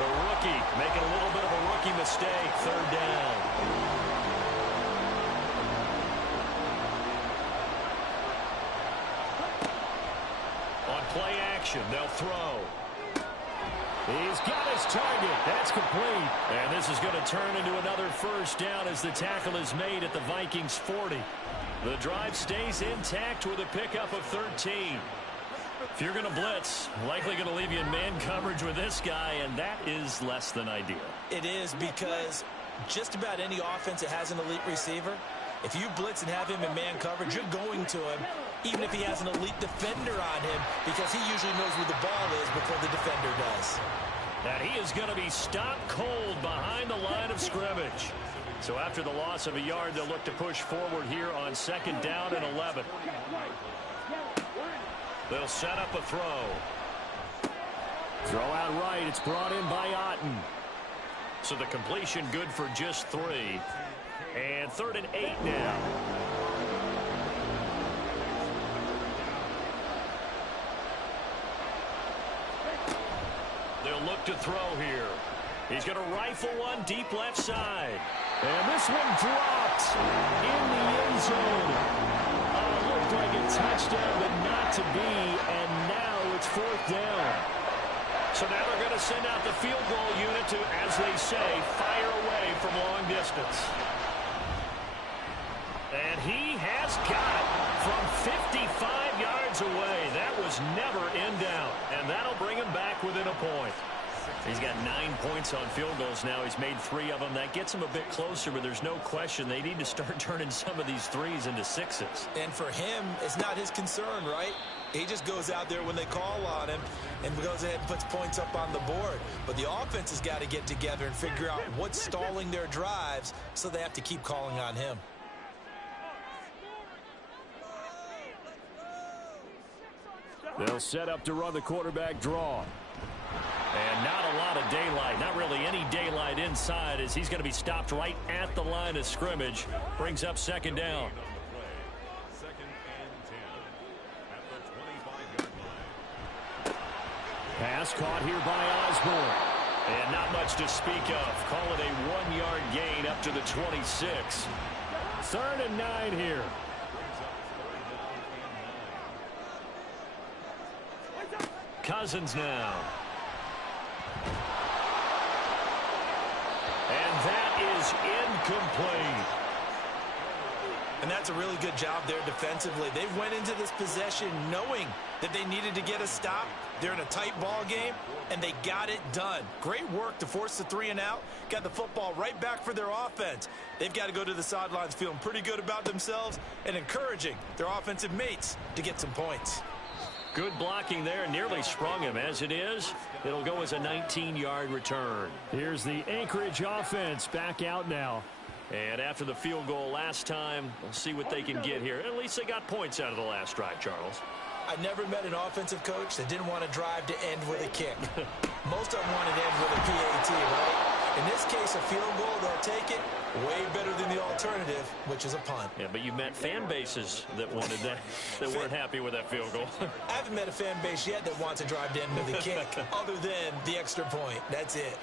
The rookie making a little bit of a rookie mistake. 3rd down. Play action. They'll throw. He's got his target. That's complete. And this is going to turn into another first down as the tackle is made at the Vikings 40. The drive stays intact with a pickup of 13. If you're going to blitz, likely going to leave you in man coverage with this guy, and that is less than ideal. It is, because just about any offense that has an elite receiver, if you blitz and have him in man coverage, you're going to him, even if he has an elite defender on him, because he usually knows where the ball is before the defender does. And he is going to be stopped cold behind the line of scrimmage. So after the loss of a yard, they'll look to push forward here on 2nd down and 11. They'll set up a throw. Throw out right. It's brought in by Otten. So the completion good for just 3. And 3rd and 8 now. They'll look to throw here. He's going to rifle one deep left side. And this one dropped in the end zone. Looked like a touchdown, but not to be. And now it's 4th down. So now they're going to send out the field goal unit to, as they say, fire away from long distance. And he has got it from 55 yards away. That was never in doubt. And that'll bring him back within a point. He's got 9 points on field goals now. He's made 3 of them. That gets him a bit closer, but there's no question they need to start turning some of these threes into sixes. And for him, it's not his concern, right? He just goes out there when they call on him and goes ahead and puts points up on the board. But the offense has got to get together and figure out what's stalling their drives, so they have to keep calling on him. They'll set up to run the quarterback draw. And not a lot of daylight, not really any daylight inside, as he's going to be stopped right at the line of scrimmage. Brings up second down. Second and 10 at the 25-yard line. Pass caught here by Osborne. And not much to speak of. Call it a 1-yard gain up to the 26. 3rd and 9 here. Cousins now. And that is incomplete. And that's a really good job there defensively. They went into this possession knowing that they needed to get a stop. They're in a tight ball game, and they got it done. Great work to force the 3 and out. Got the football right back for their offense. They've got to go to the sidelines feeling pretty good about themselves and encouraging their offensive mates to get some points. Good blocking there, nearly sprung him. As it is, it'll go as a 19-yard return. Here's the Anchorage offense back out now. And after the field goal last time, we'll see what they can get here. At least they got points out of the last drive, Charles. I never met an offensive coach that didn't want to drive to end with a kick. Most of them want to end with a PAT, right? In this case, a field goal, they'll take it. Way better than the alternative, which is a punt. Yeah, but you've met fan bases that wanted that, that weren't happy with that field goal. I haven't met a fan base yet that wants to drive to end with a kick, other than the extra point. That's it.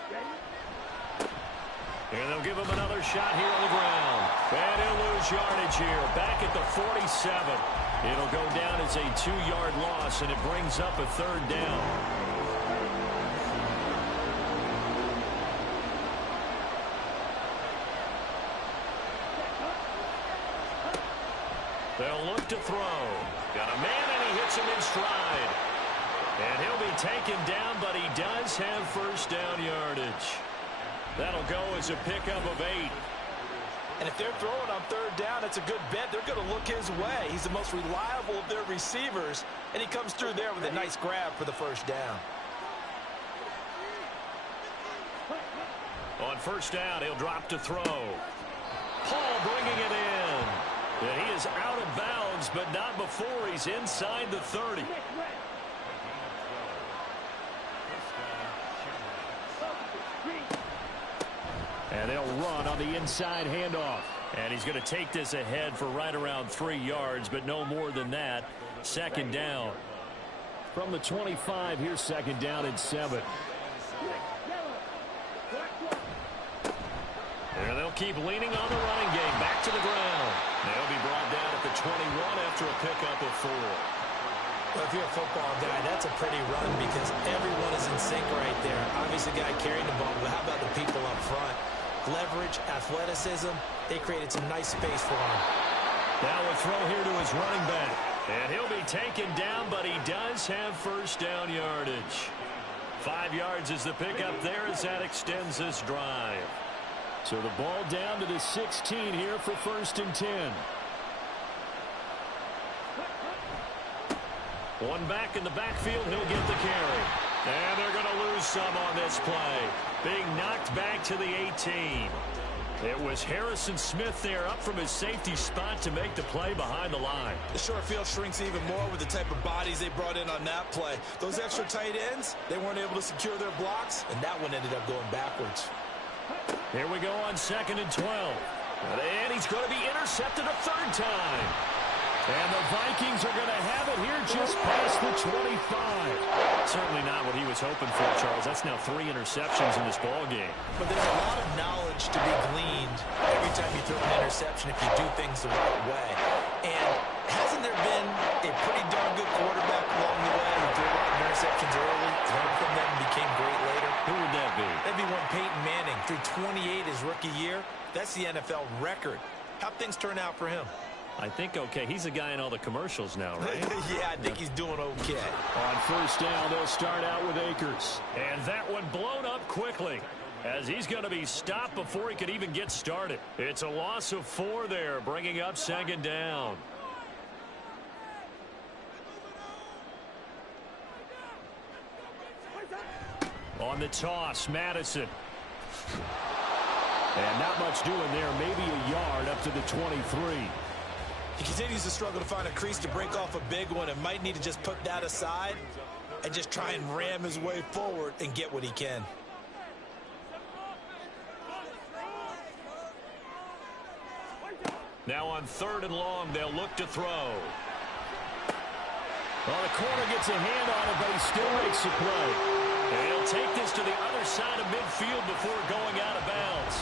And they'll give him another shot here on the ground. And he'll lose yardage here. Back at the 47. It'll go down as a 2-yard loss, and it brings up a 3rd down. They'll look to throw. Got a man, and he hits him in stride. And he'll be taken down, but he does have first down yardage. That'll go as a pickup of 8. And if they're throwing on 3rd down, it's a good bet. They're going to look his way. He's the most reliable of their receivers, and he comes through there with a nice grab for the first down. On first down, he'll drop to throw. Paul bringing it in. And he is out of bounds, but not before he's inside the 30. And they'll run on the inside handoff. And he's going to take this ahead for right around 3 yards, but no more than that. 2nd down. From the 25, here's 2nd down and 7. And they'll keep leaning on the running game. Back to the ground. They'll be brought down at the 21 after a pickup of 4. Well, if you're a football guy, that's a pretty run because everyone is in sync right there. Obviously, the guy carrying the ball, but how about the people up front? Leverage, athleticism, they created some nice space for him. Now a throw here to his running back. And he'll be taken down, but he does have first down yardage. 5 yards is the pickup there as that extends this drive. So the ball down to the 16 here for 1st and 10. One back in the backfield, he'll get the carry. And they're going to lose some on this play. Being knocked back to the 18. It was Harrison Smith there up from his safety spot to make the play behind the line. The short field shrinks even more with the type of bodies they brought in on that play. Those extra tight ends, they weren't able to secure their blocks, and that one ended up going backwards. Here we go on 2nd and 12. And he's going to be intercepted a 3rd time. And the Vikings are going to have it here just past the 25. Certainly not what he was hoping for, Charles. That's now 3 interceptions in this ball game. But there's a lot of knowledge to be gleaned every time you throw an interception if you do things the right way. And hasn't there been a pretty darn good quarterback along the way who threw a lot of interceptions early, learned from them, and became great later? Who would that be? That'd be one Peyton Manning. Threw 28 his rookie year. That's the NFL record. How'd things turn out for him? I think okay. He's a guy in all the commercials now, right? Yeah, I think he's doing okay. On first down, they'll start out with Akers. And that one blown up quickly, as he's going to be stopped before he could even get started. It's a loss of 4 there, bringing up second down. On the toss, Madison. And not much doing there, maybe a yard up to the 23. He continues to struggle to find a crease to break off a big one and might need to just put that aside and just try and ram his way forward and get what he can. Now on 3rd and long, they'll look to throw. Well, the corner gets a hand on it, but he still makes the play. And he'll take this to the other side of midfield before going out of bounds.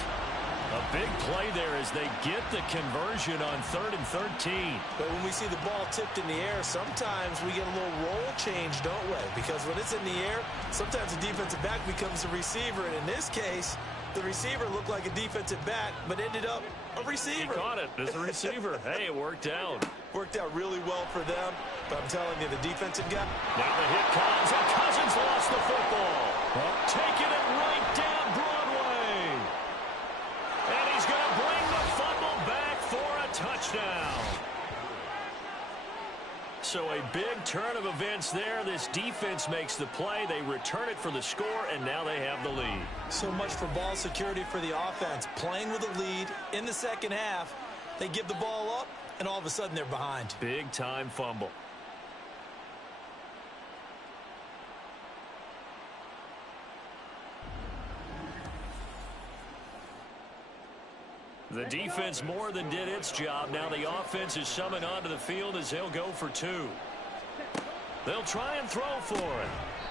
A big play there as they get the conversion on 3rd and 13. But when we see the ball tipped in the air, sometimes we get a little roll change, don't we? Because when it's in the air, sometimes the defensive back becomes a receiver. And in this case, the receiver looked like a defensive back, but ended up a receiver. He caught it as a receiver. Hey, it worked out. Worked out really well for them. But I'm telling you, the defensive guy. Now the hit comes, and Cousins lost the football. Taking it right down Broadway. And he's going to bring the fumble back for a touchdown. So a big turn of events there. This defense makes the play. They return it for the score, and now they have the lead. So much for ball security for the offense. Playing with a lead in the second half. They give the ball up, and all of a sudden they're behind. Big-time fumble. The defense more than did its job. Now the offense is summoned onto the field as they'll go for 2. They'll try and throw for it.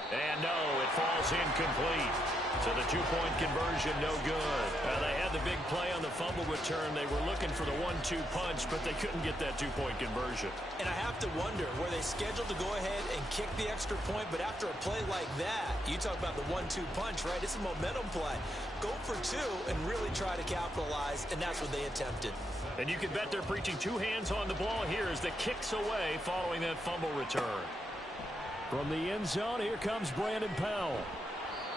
And no, it falls incomplete. So the 2-point conversion, no good. They had the big play on the fumble return. They were looking for the 1-2 punch, but they couldn't get that 2-point conversion. And I have to wonder, were they scheduled to go ahead and kick the extra point? But after a play like that, you talk about the 1-2 punch, right? It's a momentum play. Go for 2 and really try to capitalize, and that's what they attempted. And you can bet they're preaching 2 hands on the ball here as the kicks away following that fumble return. From the end zone, here comes Brandon Powell.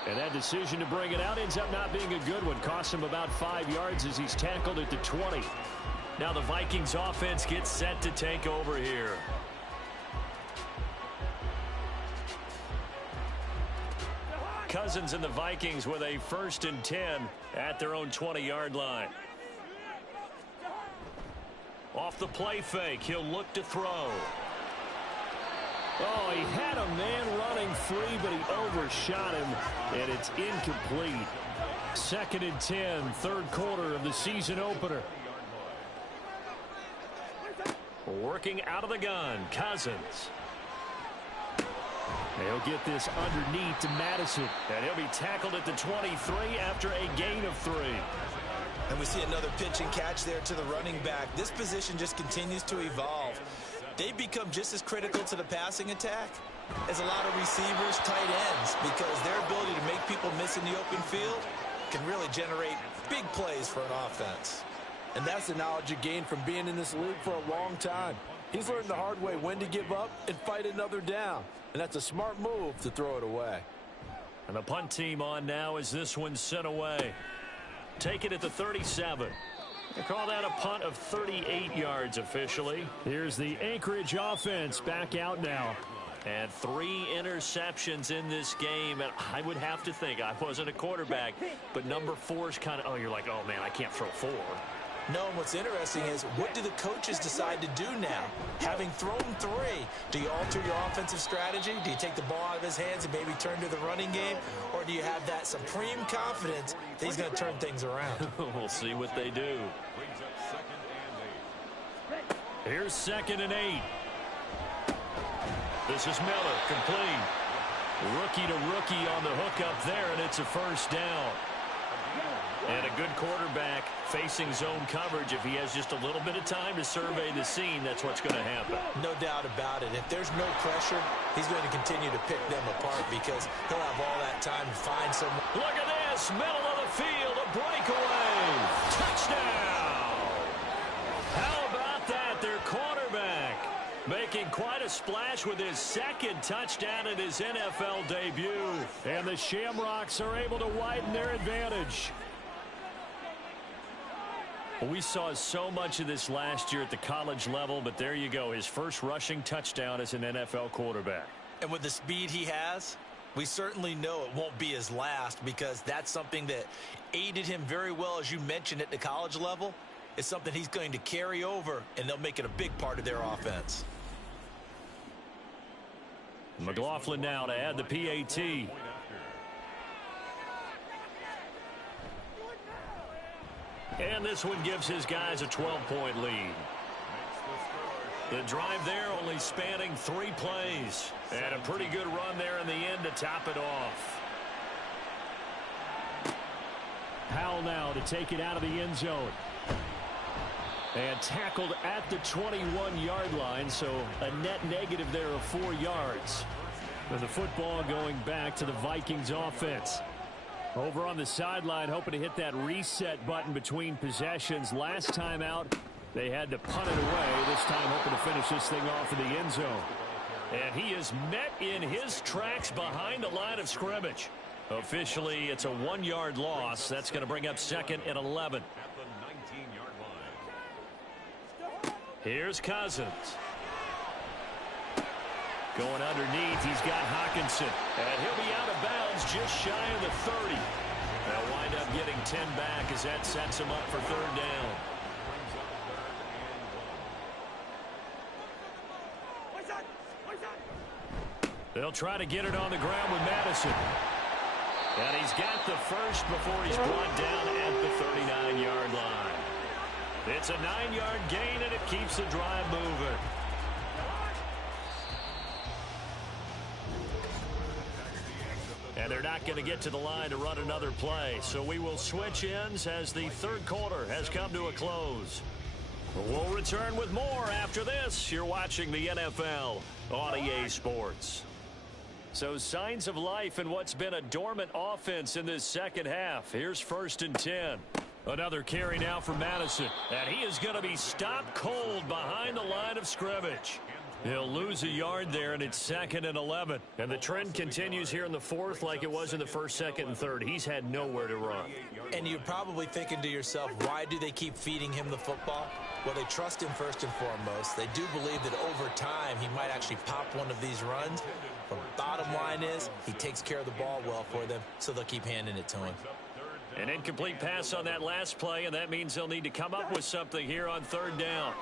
And that decision to bring it out ends up not being a good one. Costs him about 5 yards as he's tackled at the 20. Now the Vikings offense gets set to take over here. Cousins and the Vikings with a 1st and 10 at their own 20-yard line. Off the play fake, he'll look to throw. Oh, he had a man running free, but he overshot him, and it's incomplete. 2nd and 10, 3rd quarter of the season opener. Working out of the gun, Cousins. He'll get this underneath to Madison, and he'll be tackled at the 23 after a gain of 3. And we see another pitch and catch there to the running back. This position just continues to evolve. They become just as critical to the passing attack as a lot of receivers, tight ends, because their ability to make people miss in the open field can really generate big plays for an offense. And that's the knowledge you gain from being in this league for a long time. He's learned the hard way when to give up and fight another down. And that's a smart move to throw it away. And the punt team on now as this one's sent away. Take it at the 37. They call that a punt of 38 yards officially. Here's the Anchorage offense back out now. And 3 interceptions in this game. And I would have to think, I wasn't a quarterback, but number 4 is kind of, oh, you're like, oh, man, I can't throw 4. No, and what's interesting is, what do the coaches decide to do now? Having thrown 3, do you alter your offensive strategy? Do you take the ball out of his hands and maybe turn to the running game? Or do you have that supreme confidence that he's going to turn things around? We'll see what they do. Here's 2nd and 8. This is Miller, complete. Rookie to rookie on the hook up there, and it's a 1st down. And a good quarterback facing zone coverage. If he has just a little bit of time to survey the scene, that's what's going to happen. No doubt about it. If there's no pressure, he's going to continue to pick them apart because he'll have all that time to find someone. Look at this, middle of the field, a breakaway. Touchdown. How about that? Their splash with his second touchdown in his NFL debut. And the Shamrocks are able to widen their advantage. We saw so much of this last year at the college level, but there you go, his first rushing touchdown as an NFL quarterback. And with the speed he has, we certainly know it won't be his last, because that's something that aided him very well, as you mentioned, at the college level. It's something he's going to carry over, and they'll make it a big part of their offense. McLaughlin now to add the PAT. And this one gives his guys a 12-point lead. The drive there only spanning 3 plays. And a pretty good run there in the end to top it off. Powell now to take it out of the end zone. And tackled at the 21-yard line, so a net negative there of 4 yards. And the football going back to the Vikings offense. Over on the sideline, hoping to hit that reset button between possessions. Last time out, they had to punt it away. This time hoping to finish this thing off in the end zone. And he is met in his tracks behind the line of scrimmage. Officially, it's a 1-yard loss. That's going to bring up 2nd and 11. Here's Cousins. Going underneath, he's got Hockenson. And he'll be out of bounds just shy of the 30. They'll wind up getting 10 back as that sets him up for 3rd down. They'll try to get it on the ground with Madison. And he's got the first before he's brought down at the 39-yard line. It's a 9-yard gain, and it keeps the drive moving. And they're not going to get to the line to run another play. So we will switch ends as the 3rd quarter has come to a close. We'll return with more after this. You're watching the NFL on EA Sports. So signs of life in what's been a dormant offense in this second half. Here's 1st and 10. Another carry now for Madison. And he is going to be stopped cold behind the line of scrimmage. He'll lose a yard there, and it's 2nd and 11. And the trend continues here in the 4th like it was in the 1st, 2nd, and 3rd. He's had nowhere to run. And you're probably thinking to yourself, why do they keep feeding him the football? Well, they trust him first and foremost. They do believe that over time he might actually pop one of these runs. But bottom line is he takes care of the ball well for them, so they'll keep handing it to him. An incomplete pass on that last play, and that means they'll need to come up with something here on 3rd down.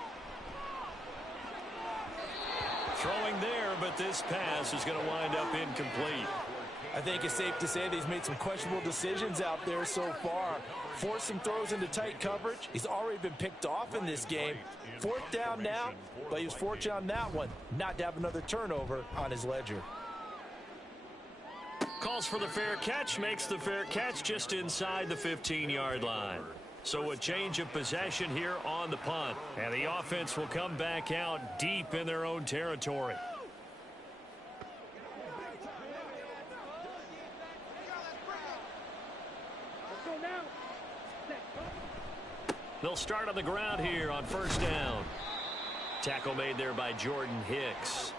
Throwing there, but this pass is going to wind up incomplete. I think it's safe to say that he's made some questionable decisions out there so far. Forcing throws into tight coverage. He's already been picked off in this game. 4th down now, but he was fortunate on that one not to have another turnover on his ledger. Calls for the fair catch, makes the fair catch just inside the 15-yard line. So a change of possession here on the punt. And the offense will come back out deep in their own territory. They'll start on the ground here on 1st down. Tackle made there by Jordan Hicks.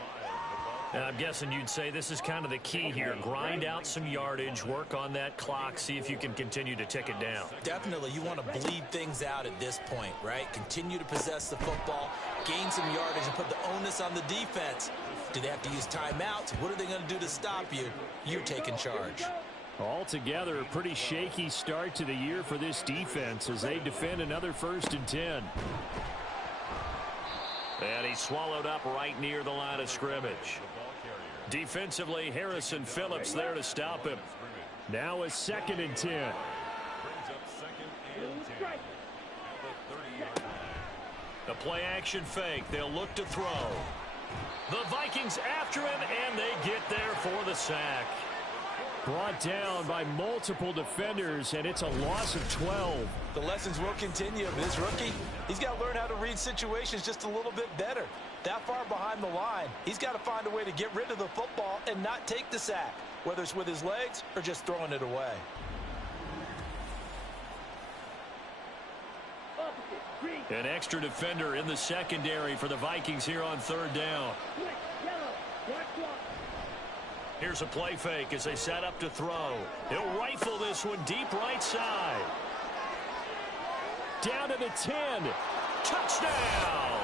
And I'm guessing you'd say this is kind of the key here. Grind out some yardage, work on that clock, see if you can continue to tick it down. Definitely, you want to bleed things out at this point, right? Continue to possess the football, gain some yardage, and put the onus on the defense. Do they have to use timeouts? What are they going to do to stop you? You're taking charge. Altogether, a pretty shaky start to the year for this defense as they defend another 1st and 10. And he's swallowed up right near the line of scrimmage. Defensively, Harrison Phillips there to stop him. Now a 2nd and 10. The play action fake. They'll look to throw. The Vikings after him, and they get there for the sack. Brought down by multiple defenders, and it's a loss of 12. The lessons will continue. This rookie, he's got to learn how to read situations just a little bit better. That far behind the line, he's got to find a way to get rid of the football and not take the sack, whether it's with his legs or just throwing it away. An extra defender in the secondary for the Vikings here on 3rd down. Here's a play fake as they set up to throw. He'll rifle this one deep right side. Down to the 10. Touchdown!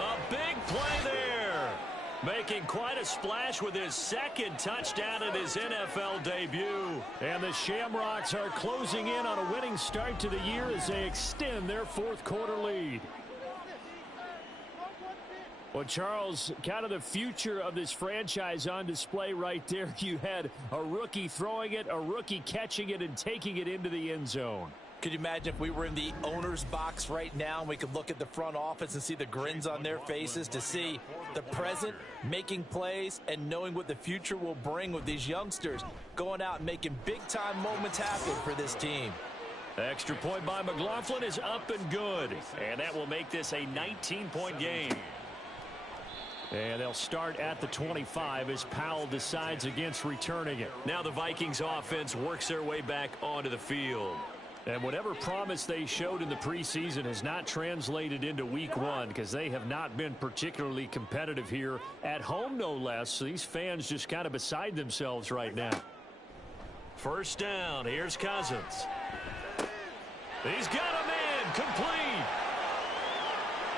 A big play there. Making quite a splash with his second touchdown in his NFL debut. And the Shamrocks are closing in on a winning start to the year as they extend their fourth quarter lead. Well, Charles, kind of the future of this franchise on display right there. You had a rookie throwing it, a rookie catching it, and taking it into the end zone. Could you imagine if we were in the owner's box right now and we could look at the front office and see the grins on their faces, to see the present making plays and knowing what the future will bring with these youngsters going out and making big-time moments happen for this team. Extra point by McLaughlin is up and good. And that will make this a 19-point game. And they'll start at the 25 as Powell decides against returning it. Now the Vikings offense works their way back onto the field. And whatever promise they showed in the preseason has not translated into week one, because they have not been particularly competitive here at home, no less. So these fans just kind of beside themselves right now. First down. Here's Cousins. He's got a man complete.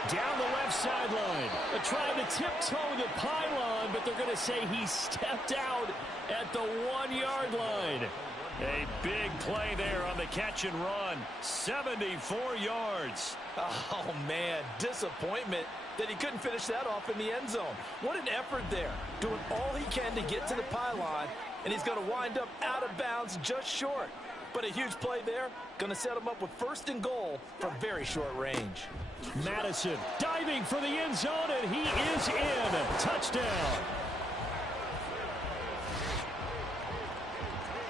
Down the left sideline. They're trying to tiptoe the pylon, but they're going to say he stepped out at the 1-yard line. A big play there on the catch and run. 74 yards. Oh, man, disappointment that he couldn't finish that off in the end zone. What an effort there. Doing all he can to get to the pylon, and he's going to wind up out of bounds just short. But a huge play there. Going to set him up with first and goal from very short range. Madison diving for the end zone, and he is in. Touchdown.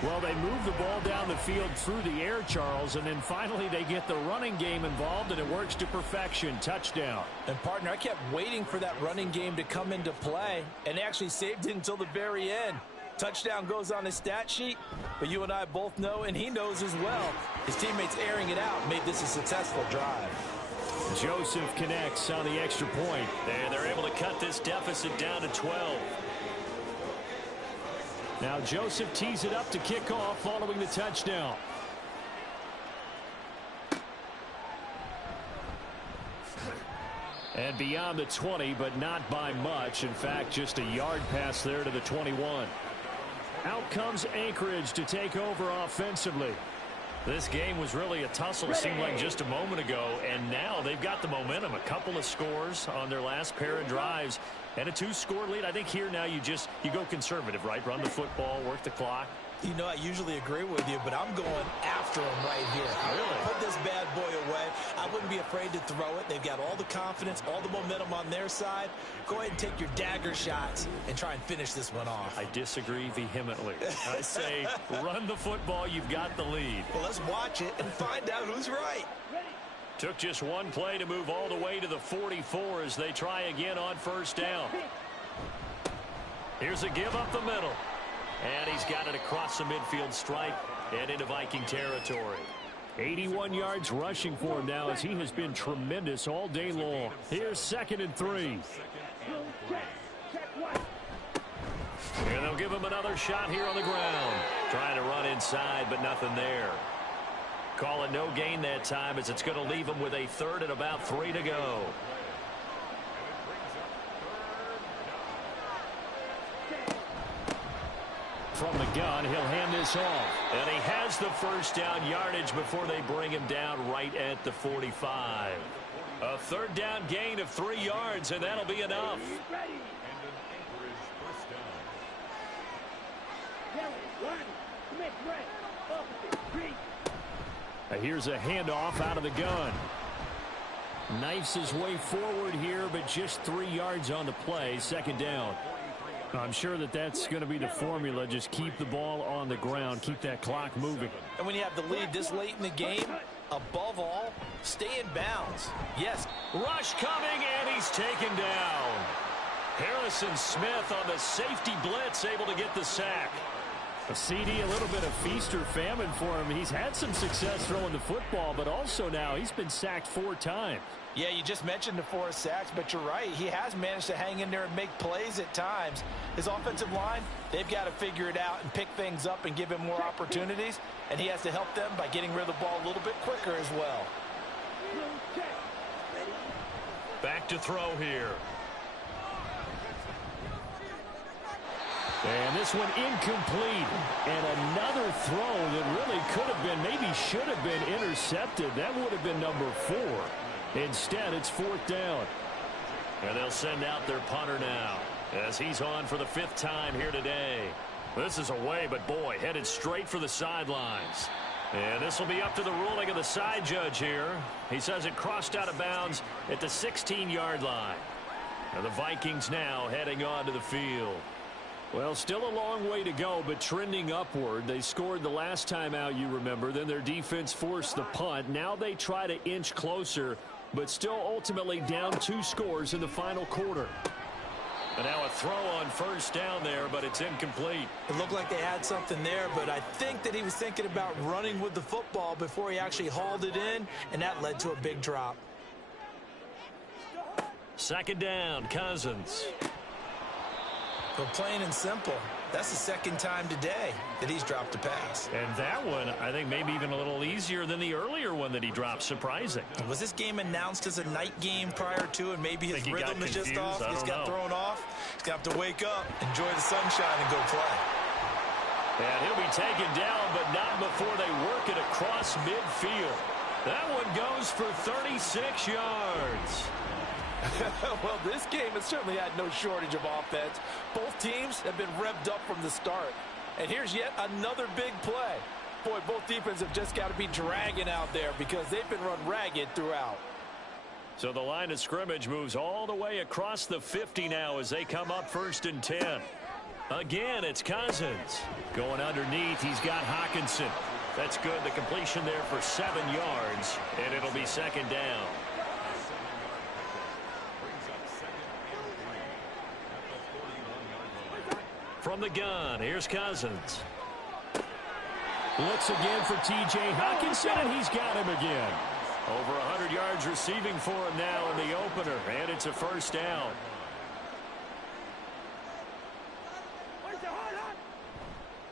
Well, they move the ball down the field through the air, Charles, and then finally they get the running game involved, and it works to perfection. Touchdown. And, partner, I kept waiting for that running game to come into play, and actually saved it until the very end. Touchdown goes on his stat sheet, but you and I both know, and he knows as well, his teammates airing it out made this a successful drive. Joseph connects on the extra point. And they're able to cut this deficit down to 12. Now Joseph tees it up to kick off following the touchdown. And beyond the 20, but not by much. In fact, just a yard pass there to the 21. Out comes Anchorage to take over offensively. This game was really a tussle, it seemed like just a moment ago, and now they've got the momentum. A couple of scores on their last pair of drives and a 2-score lead. I think here now you go conservative, right? Run the football, work the clock. You know, I usually agree with you, but I'm going after him right here. Really? Put this bad boy away. I wouldn't be afraid to throw it. They've got all the confidence, all the momentum on their side. Go ahead and take your dagger shots and try and finish this one off. I disagree vehemently. I say run the football. You've got the lead. Well, let's watch it and find out who's right. Took just one play to move all the way to the 44 as they try again on first down. Here's a give up the middle. And he's got it across the midfield stripe and into Viking territory. 81 yards rushing for him now as he has been tremendous all day long. Here's 2nd and 3. And they'll give him another shot here on the ground. Trying to run inside, but nothing there. Call it no gain that time as it's going to leave him with a 3rd and about 3 to go. From the gun, he'll hand this off. And he has the first down yardage before they bring him down right at the 45. A 3rd down gain of 3 yards, and that'll be enough. Here's a handoff out of the gun. Knifes his way forward here, but just 3 yards on the play. 2nd down. I'm sure that's going to be the formula. Just keep the ball on the ground. Keep that clock moving. And when you have the lead this late in the game, above all, stay in bounds. Yes. Rush coming, and he's taken down. Harrison Smith on the safety blitz, able to get the sack. A CD, a little bit of feast or famine for him. He's had some success throwing the football, but also now he's been sacked 4 times. Yeah, you just mentioned the 4 sacks, but you're right. He has managed to hang in there and make plays at times. His offensive line, they've got to figure it out and pick things up and give him more opportunities, and he has to help them by getting rid of the ball a little bit quicker as well. Back to throw here. And this one incomplete. And another throw that really could have been, maybe should have been intercepted. That would have been number 4. Instead, it's 4th down. And they'll send out their punter now as he's on for the 5th time here today. This is away, but boy, headed straight for the sidelines. And this will be up to the ruling of the side judge here. He says it crossed out of bounds at the 16-yard line. And the Vikings now heading onto the field. Well, still a long way to go, but trending upward. They scored the last time out, you remember. Then their defense forced the punt. Now they try to inch closer, but still ultimately down 2 scores in the final quarter. And now a throw on 1st down there, but it's incomplete. It looked like they had something there, but I think that he was thinking about running with the football before he actually hauled it in, and that led to a big drop. 2nd down, Cousins. But plain and simple, that's the 2nd time today that he's dropped a pass. And that one, I think, maybe even a little easier than the earlier one that he dropped. Surprising. Was this game announced as a night game prior to, and maybe his rhythm is just off? He's got thrown off. He's going to have to wake up, enjoy the sunshine, and go play. And he'll be taken down, but not before they work it across midfield. That one goes for 36 yards. Well, this game has certainly had no shortage of offense. Both teams have been revved up from the start. And here's yet another big play. Boy, both defenses have just got to be dragging out there because they've been run ragged throughout. So the line of scrimmage moves all the way across the 50 now as they come up 1st and 10. Again, it's Cousins. Going underneath, he's got Hockenson. That's good. The completion there for 7 yards, and it'll be 2nd down. From the gun, here's Cousins. Looks again for T.J. Hockenson, and he's got him again. Over 100 yards receiving for him now in the opener, and it's a 1st down.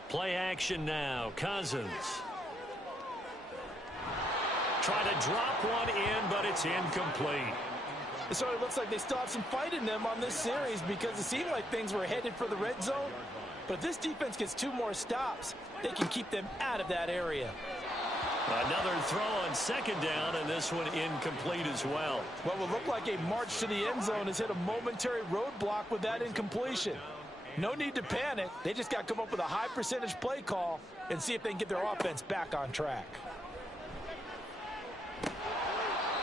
Play action now, Cousins. Try to drop one in, but it's incomplete. It sort of looks like they still have some fight in them on this series because it seemed like things were headed for the red zone. But if this defense gets 2 more stops, they can keep them out of that area. Another throw on 2nd down, and this one incomplete as well. What will look like a march to the end zone has hit a momentary roadblock with that incompletion. No need to panic. They just got to come up with a high percentage play call and see if they can get their offense back on track.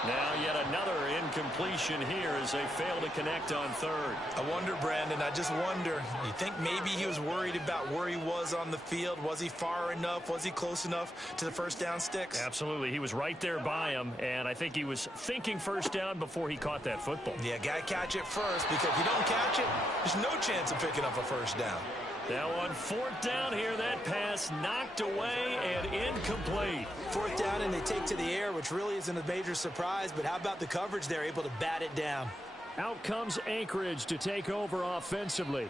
Now yet another incompletion here as they fail to connect on 3rd. I wonder, Brandon, I just wonder, you think maybe he was worried about where he was on the field? Was he far enough? Was he close enough to the 1st down sticks? Absolutely. He was right there by him, and I think he was thinking 1st down before he caught that football. Yeah, got to catch it first, because if you don't catch it, there's no chance of picking up a 1st down. Now on 4th down here, that pass knocked away and incomplete. 4th down, and they take to the air, which really isn't a major surprise, but how about the coverage? They're able to bat it down. Out comes Anchorage to take over offensively.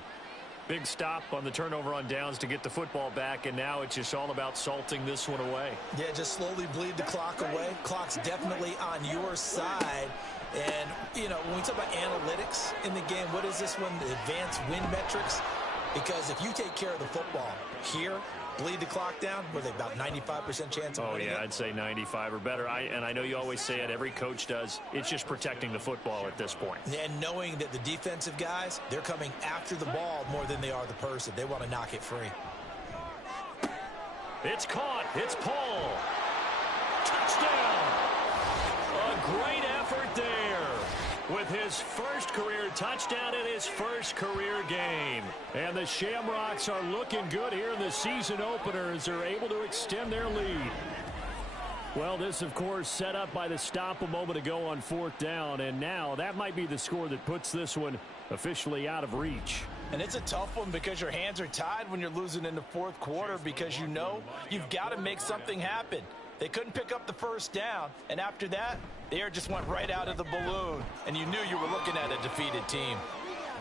Big stop on the turnover on downs to get the football back, and now it's just all about salting this one away. Yeah, just slowly bleed the clock away. Clock's definitely on your side. And, you know, when we talk about analytics in the game, what is this one? Advanced win metrics? Because if you take care of the football here, bleed the clock down, with about 95% chance of winning it? I'd say 95 or better. And I know you always say it, every coach does. It's just protecting the football at this point. And knowing that the defensive guys, they're coming after the ball more than they are the person. They want to knock it free. It's caught. It's Paul. Touchdown. A great effort there with his first career touchdown in his first career game. And the Shamrocks are looking good here in the season opener as they're able to extend their lead. Well, this, of course, set up by the stop a moment ago on 4th down, and now that might be the score that puts this one officially out of reach. And it's a tough one because your hands are tied when you're losing in the fourth quarter because you know you've got to make something happen. They couldn't pick up the first down, and after that, the air just went right out of the balloon, and you knew you were looking at a defeated team.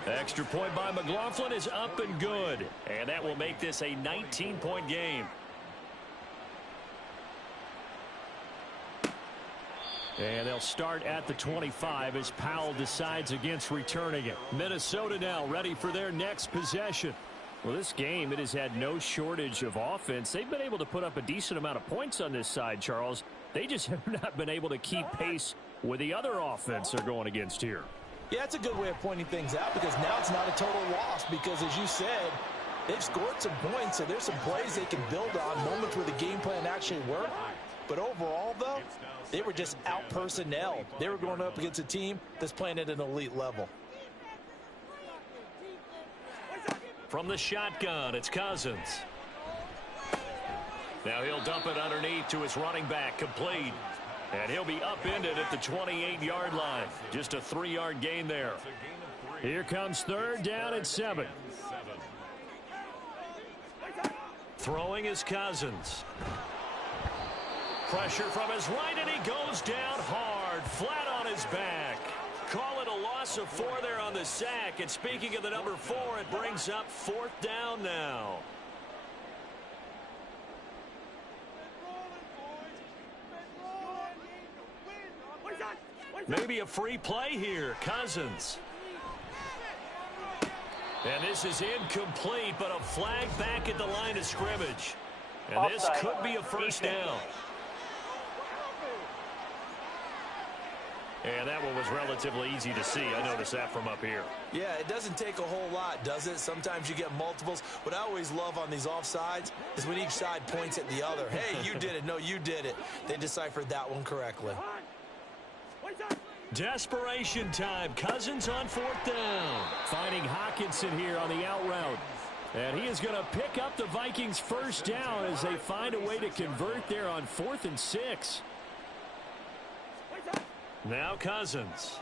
Extra point by McLaughlin is up and good, and that will make this a 19-point game. And they'll start at the 25 as Powell decides against returning it. Minnesota now ready for their next possession. Well, this game, it has had no shortage of offense. They've been able to put up a decent amount of points on this side, Charles. They just have not been able to keep pace with the other offense they're going against here. Yeah, it's a good way of pointing things out because now it's not a total loss because, as you said, they've scored some points, so there's some plays they can build on, moments where the game plan actually worked. But overall, though, they were just out-personnelled. They were going up against a team that's playing at an elite level. From the shotgun, it's Cousins. Now he'll dump it underneath to his running back, complete. And he'll be upended at the 28-yard line. Just a 3-yard gain there. Here comes third down and 7. Throwing is Cousins. Pressure from his right, and he goes down hard, flat on his back. Call it a loss of 4 there on the sack. And speaking of the number 4, it brings up 4th down now. Maybe a free play here. Cousins. And this is incomplete, but a flag back at the line of scrimmage. And this could be a first down. And that one was relatively easy to see. I noticed that from up here. Yeah, it doesn't take a whole lot, does it? Sometimes you get multiples. What I always love on these offsides is when each side points at the other. Hey, you did it. No, you did it. They deciphered that one correctly. Desperation time. Cousins on 4th down. Finding Hockenson here on the out route. And he is going to pick up the Vikings' first down as they find a way to convert there on 4th and 6. Now Cousins.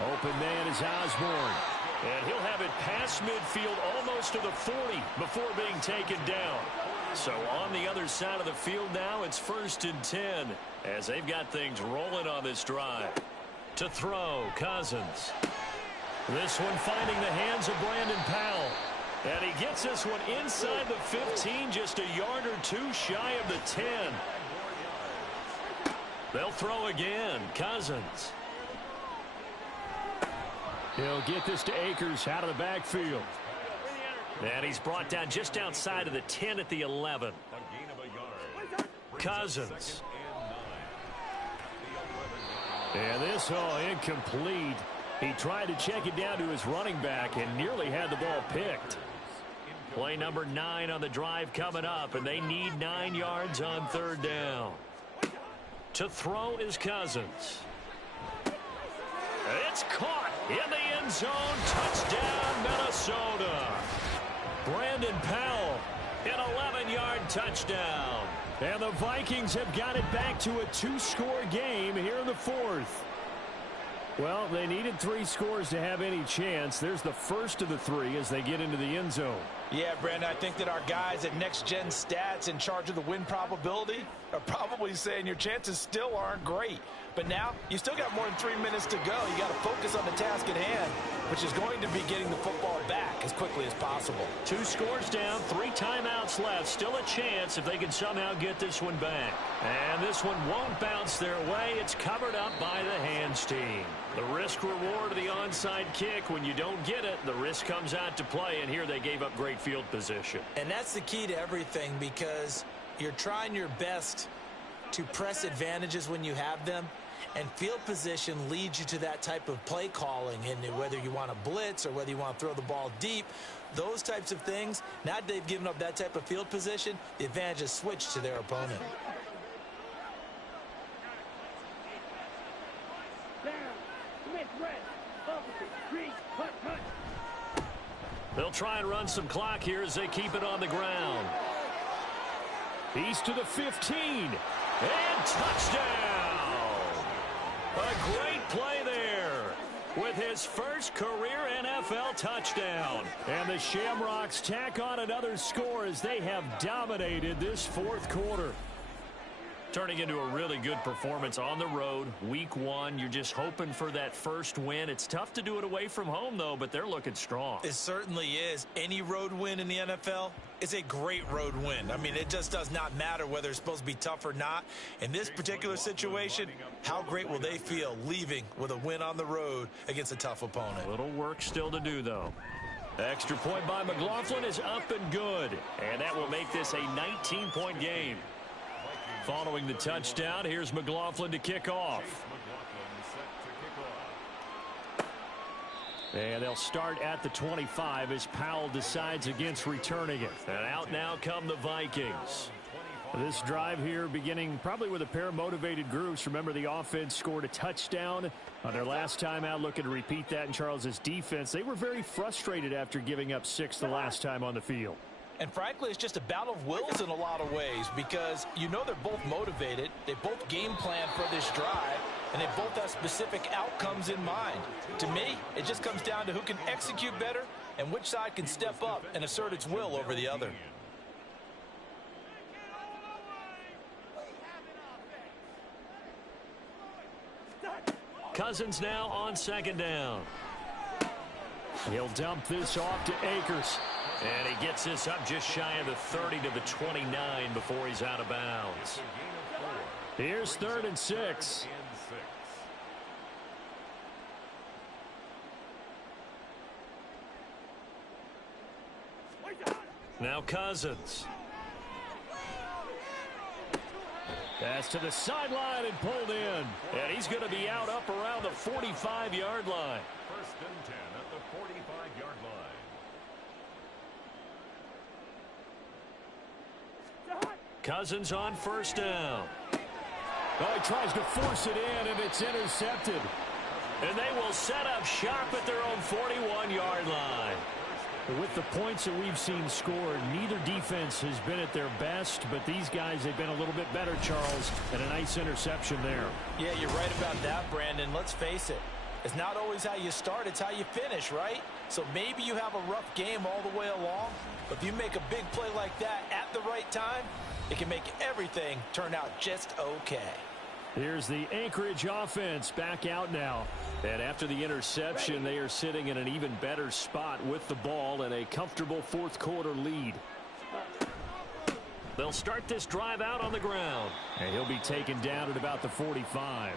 Open man is Osborne. And he'll have it past midfield almost to the 40 before being taken down. So on the other side of the field now, it's 1st and 10 as they've got things rolling on this drive. To throw, Cousins. This one finding the hands of Brandon Powell. And he gets this one inside the 15, just a yard or 2 shy of the 10. They'll throw again. Cousins. He'll get this to Akers out of the backfield. And he's brought down just outside of the 10 at the 11. Cousins. And this incomplete. He tried to check it down to his running back and nearly had the ball picked. Play number 9 on the drive coming up, and they need 9 yards on 3rd down. To throw is Cousins. It's caught in the end zone. Touchdown, Minnesota. Brandon Powell, an 11-yard touchdown. And the Vikings have got it back to a 2-score game here in the 4th. Well, they needed 3 scores to have any chance. There's the first of the 3 as they get into the end zone. Yeah, Brandon, I think that our guys at Next Gen Stats in charge of the win probability are probably saying your chances still aren't great. But now, you still got more than 3 minutes to go. You got to focus on the task at hand, which is going to be getting the football back as quickly as possible. 2 scores down, 3 timeouts left. Still a chance if they can somehow get this one back. And this one won't bounce their way. It's covered up by the hands team. The risk reward of the onside kick. When you don't get it, the risk comes out to play, and here they gave up great field position. And that's the key to everything because you're trying your best to press advantages when you have them, and field position leads you to that type of play calling, and whether you want to blitz or whether you want to throw the ball deep, those types of things, now that they've given up that type of field position, the advantage is switched to their opponent. They'll try and run some clock here as they keep it on the ground. He's to the 15. And touchdown! A great play there with his first career NFL touchdown. And the Shamrocks tack on another score as they have dominated this fourth quarter. Turning into a really good performance on the road. Week 1, you're just hoping for that first win. It's tough to do it away from home, though, but they're looking strong. It certainly is. Any road win in the NFL is a great road win. I mean, it just does not matter whether it's supposed to be tough or not. In this particular situation, how great will they feel leaving with a win on the road against a tough opponent? A little work still to do, though. Extra point by McLaughlin is up and good. And that will make this a 19-point game. Following the touchdown, here's McLaughlin to kick off. And they'll start at the 25 as Powell decides against returning it. And out now come the Vikings. This drive here beginning probably with a pair of motivated groups. Remember, the offense scored a touchdown on their last time out. Looking to repeat that in Charles's defense. They were very frustrated after giving up 6 the last time on the field. And frankly, it's just a battle of wills in a lot of ways because you know they're both motivated. They both game plan for this drive, and they both have specific outcomes in mind. To me, it just comes down to who can execute better and which side can step up and assert its will over the other. Cousins now on second down. He'll dump this off to Akers. And he gets this up just shy of the 30 to the 29 before he's out of bounds. Here's 3rd and 6. Now Cousins. Pass to the sideline and pulled in. And he's going to be out up around the 45-yard line. 1st and 10 at the 45-yard line. Cousins on 1st down. Oh, he tries to force it in, and it's intercepted. And they will set up shop at their own 41-yard line. With the points that we've seen scored, neither defense has been at their best, but these guys have been a little bit better, Charles, and a nice interception there. Yeah, you're right about that, Brandon. Let's face it. It's not always how you start, it's how you finish, right? So maybe you have a rough game all the way along, but if you make a big play like that at the right time, it can make everything turn out just okay. Here's the Anchorage offense back out now. And after the interception, they are sitting in an even better spot with the ball and a comfortable fourth quarter lead. They'll start this drive out on the ground. And he'll be taken down at about the 45.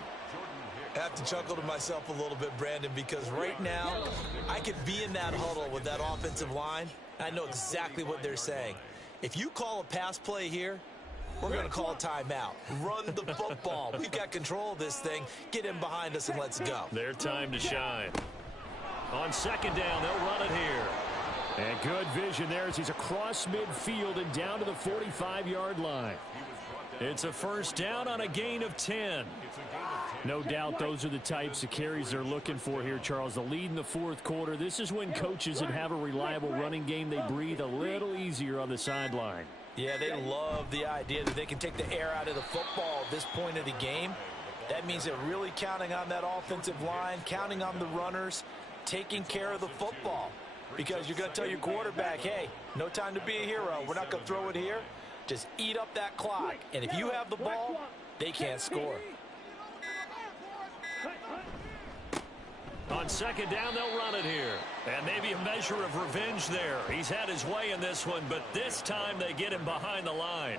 I have to chuckle to myself a little bit, Brandon, because right now I could be in that huddle with that offensive line. I know exactly what they're saying. If you call a pass play here, we're going to call a timeout. Run the football. We've got control of this thing. Get in behind us and let's go. Their time to shine. On 2nd down, they'll run it here. And good vision there as he's across midfield and down to the 45-yard line. It's a 1st down on a gain of 10. No doubt those are the types of carries they're looking for here, Charles. The lead in the fourth quarter. This is when coaches that have a reliable running game, they breathe a little easier on the sideline. Yeah, they love the idea that they can take the air out of the football at this point of the game. That means they're really counting on that offensive line, counting on the runners, taking care of the football. Because you're going to tell your quarterback, hey, no time to be a hero. We're not going to throw it here. Just eat up that clock. And if you have the ball, they can't score. On 2nd down, they'll run it here. And maybe a measure of revenge there. He's had his way in this one, but this time they get him behind the line.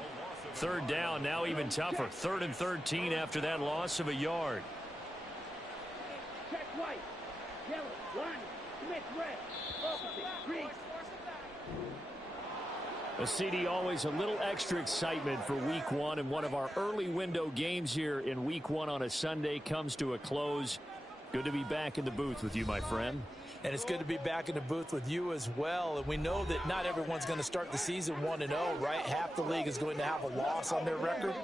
3rd down, now even tougher. 3rd and 13 after that loss of a yard. Check white. Yellow. Line. Smith red. Opposite. Green. A CD, always a little extra excitement for week 1, and one of our early window games here in week 1 on a Sunday comes to a close. Good to be back in the booth with you, my friend. And it's good to be back in the booth with you as well. And we know that not everyone's going to start the season 1-0, right? Half the league is going to have a loss on their record.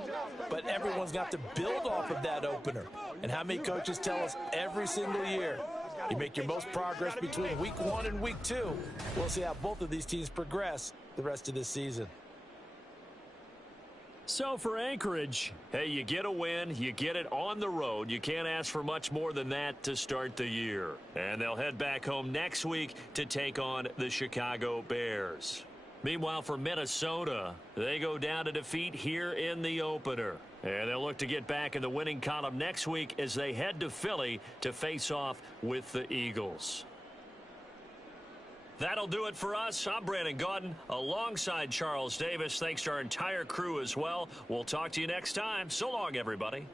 But everyone's got to build off of that opener. And how many coaches tell us every single year, you make your most progress between week 1 and week 2. We'll see how both of these teams progress the rest of this season. So for Anchorage, hey, you get a win, you get it on the road. You can't ask for much more than that to start the year. And they'll head back home next week to take on the Chicago Bears. Meanwhile, for Minnesota, they go down to defeat here in the opener. And they'll look to get back in the winning column next week as they head to Philly to face off with the Eagles. That'll do it for us. I'm Brandon Gaudin alongside Charles Davis. Thanks to our entire crew as well. We'll talk to you next time. So long, everybody.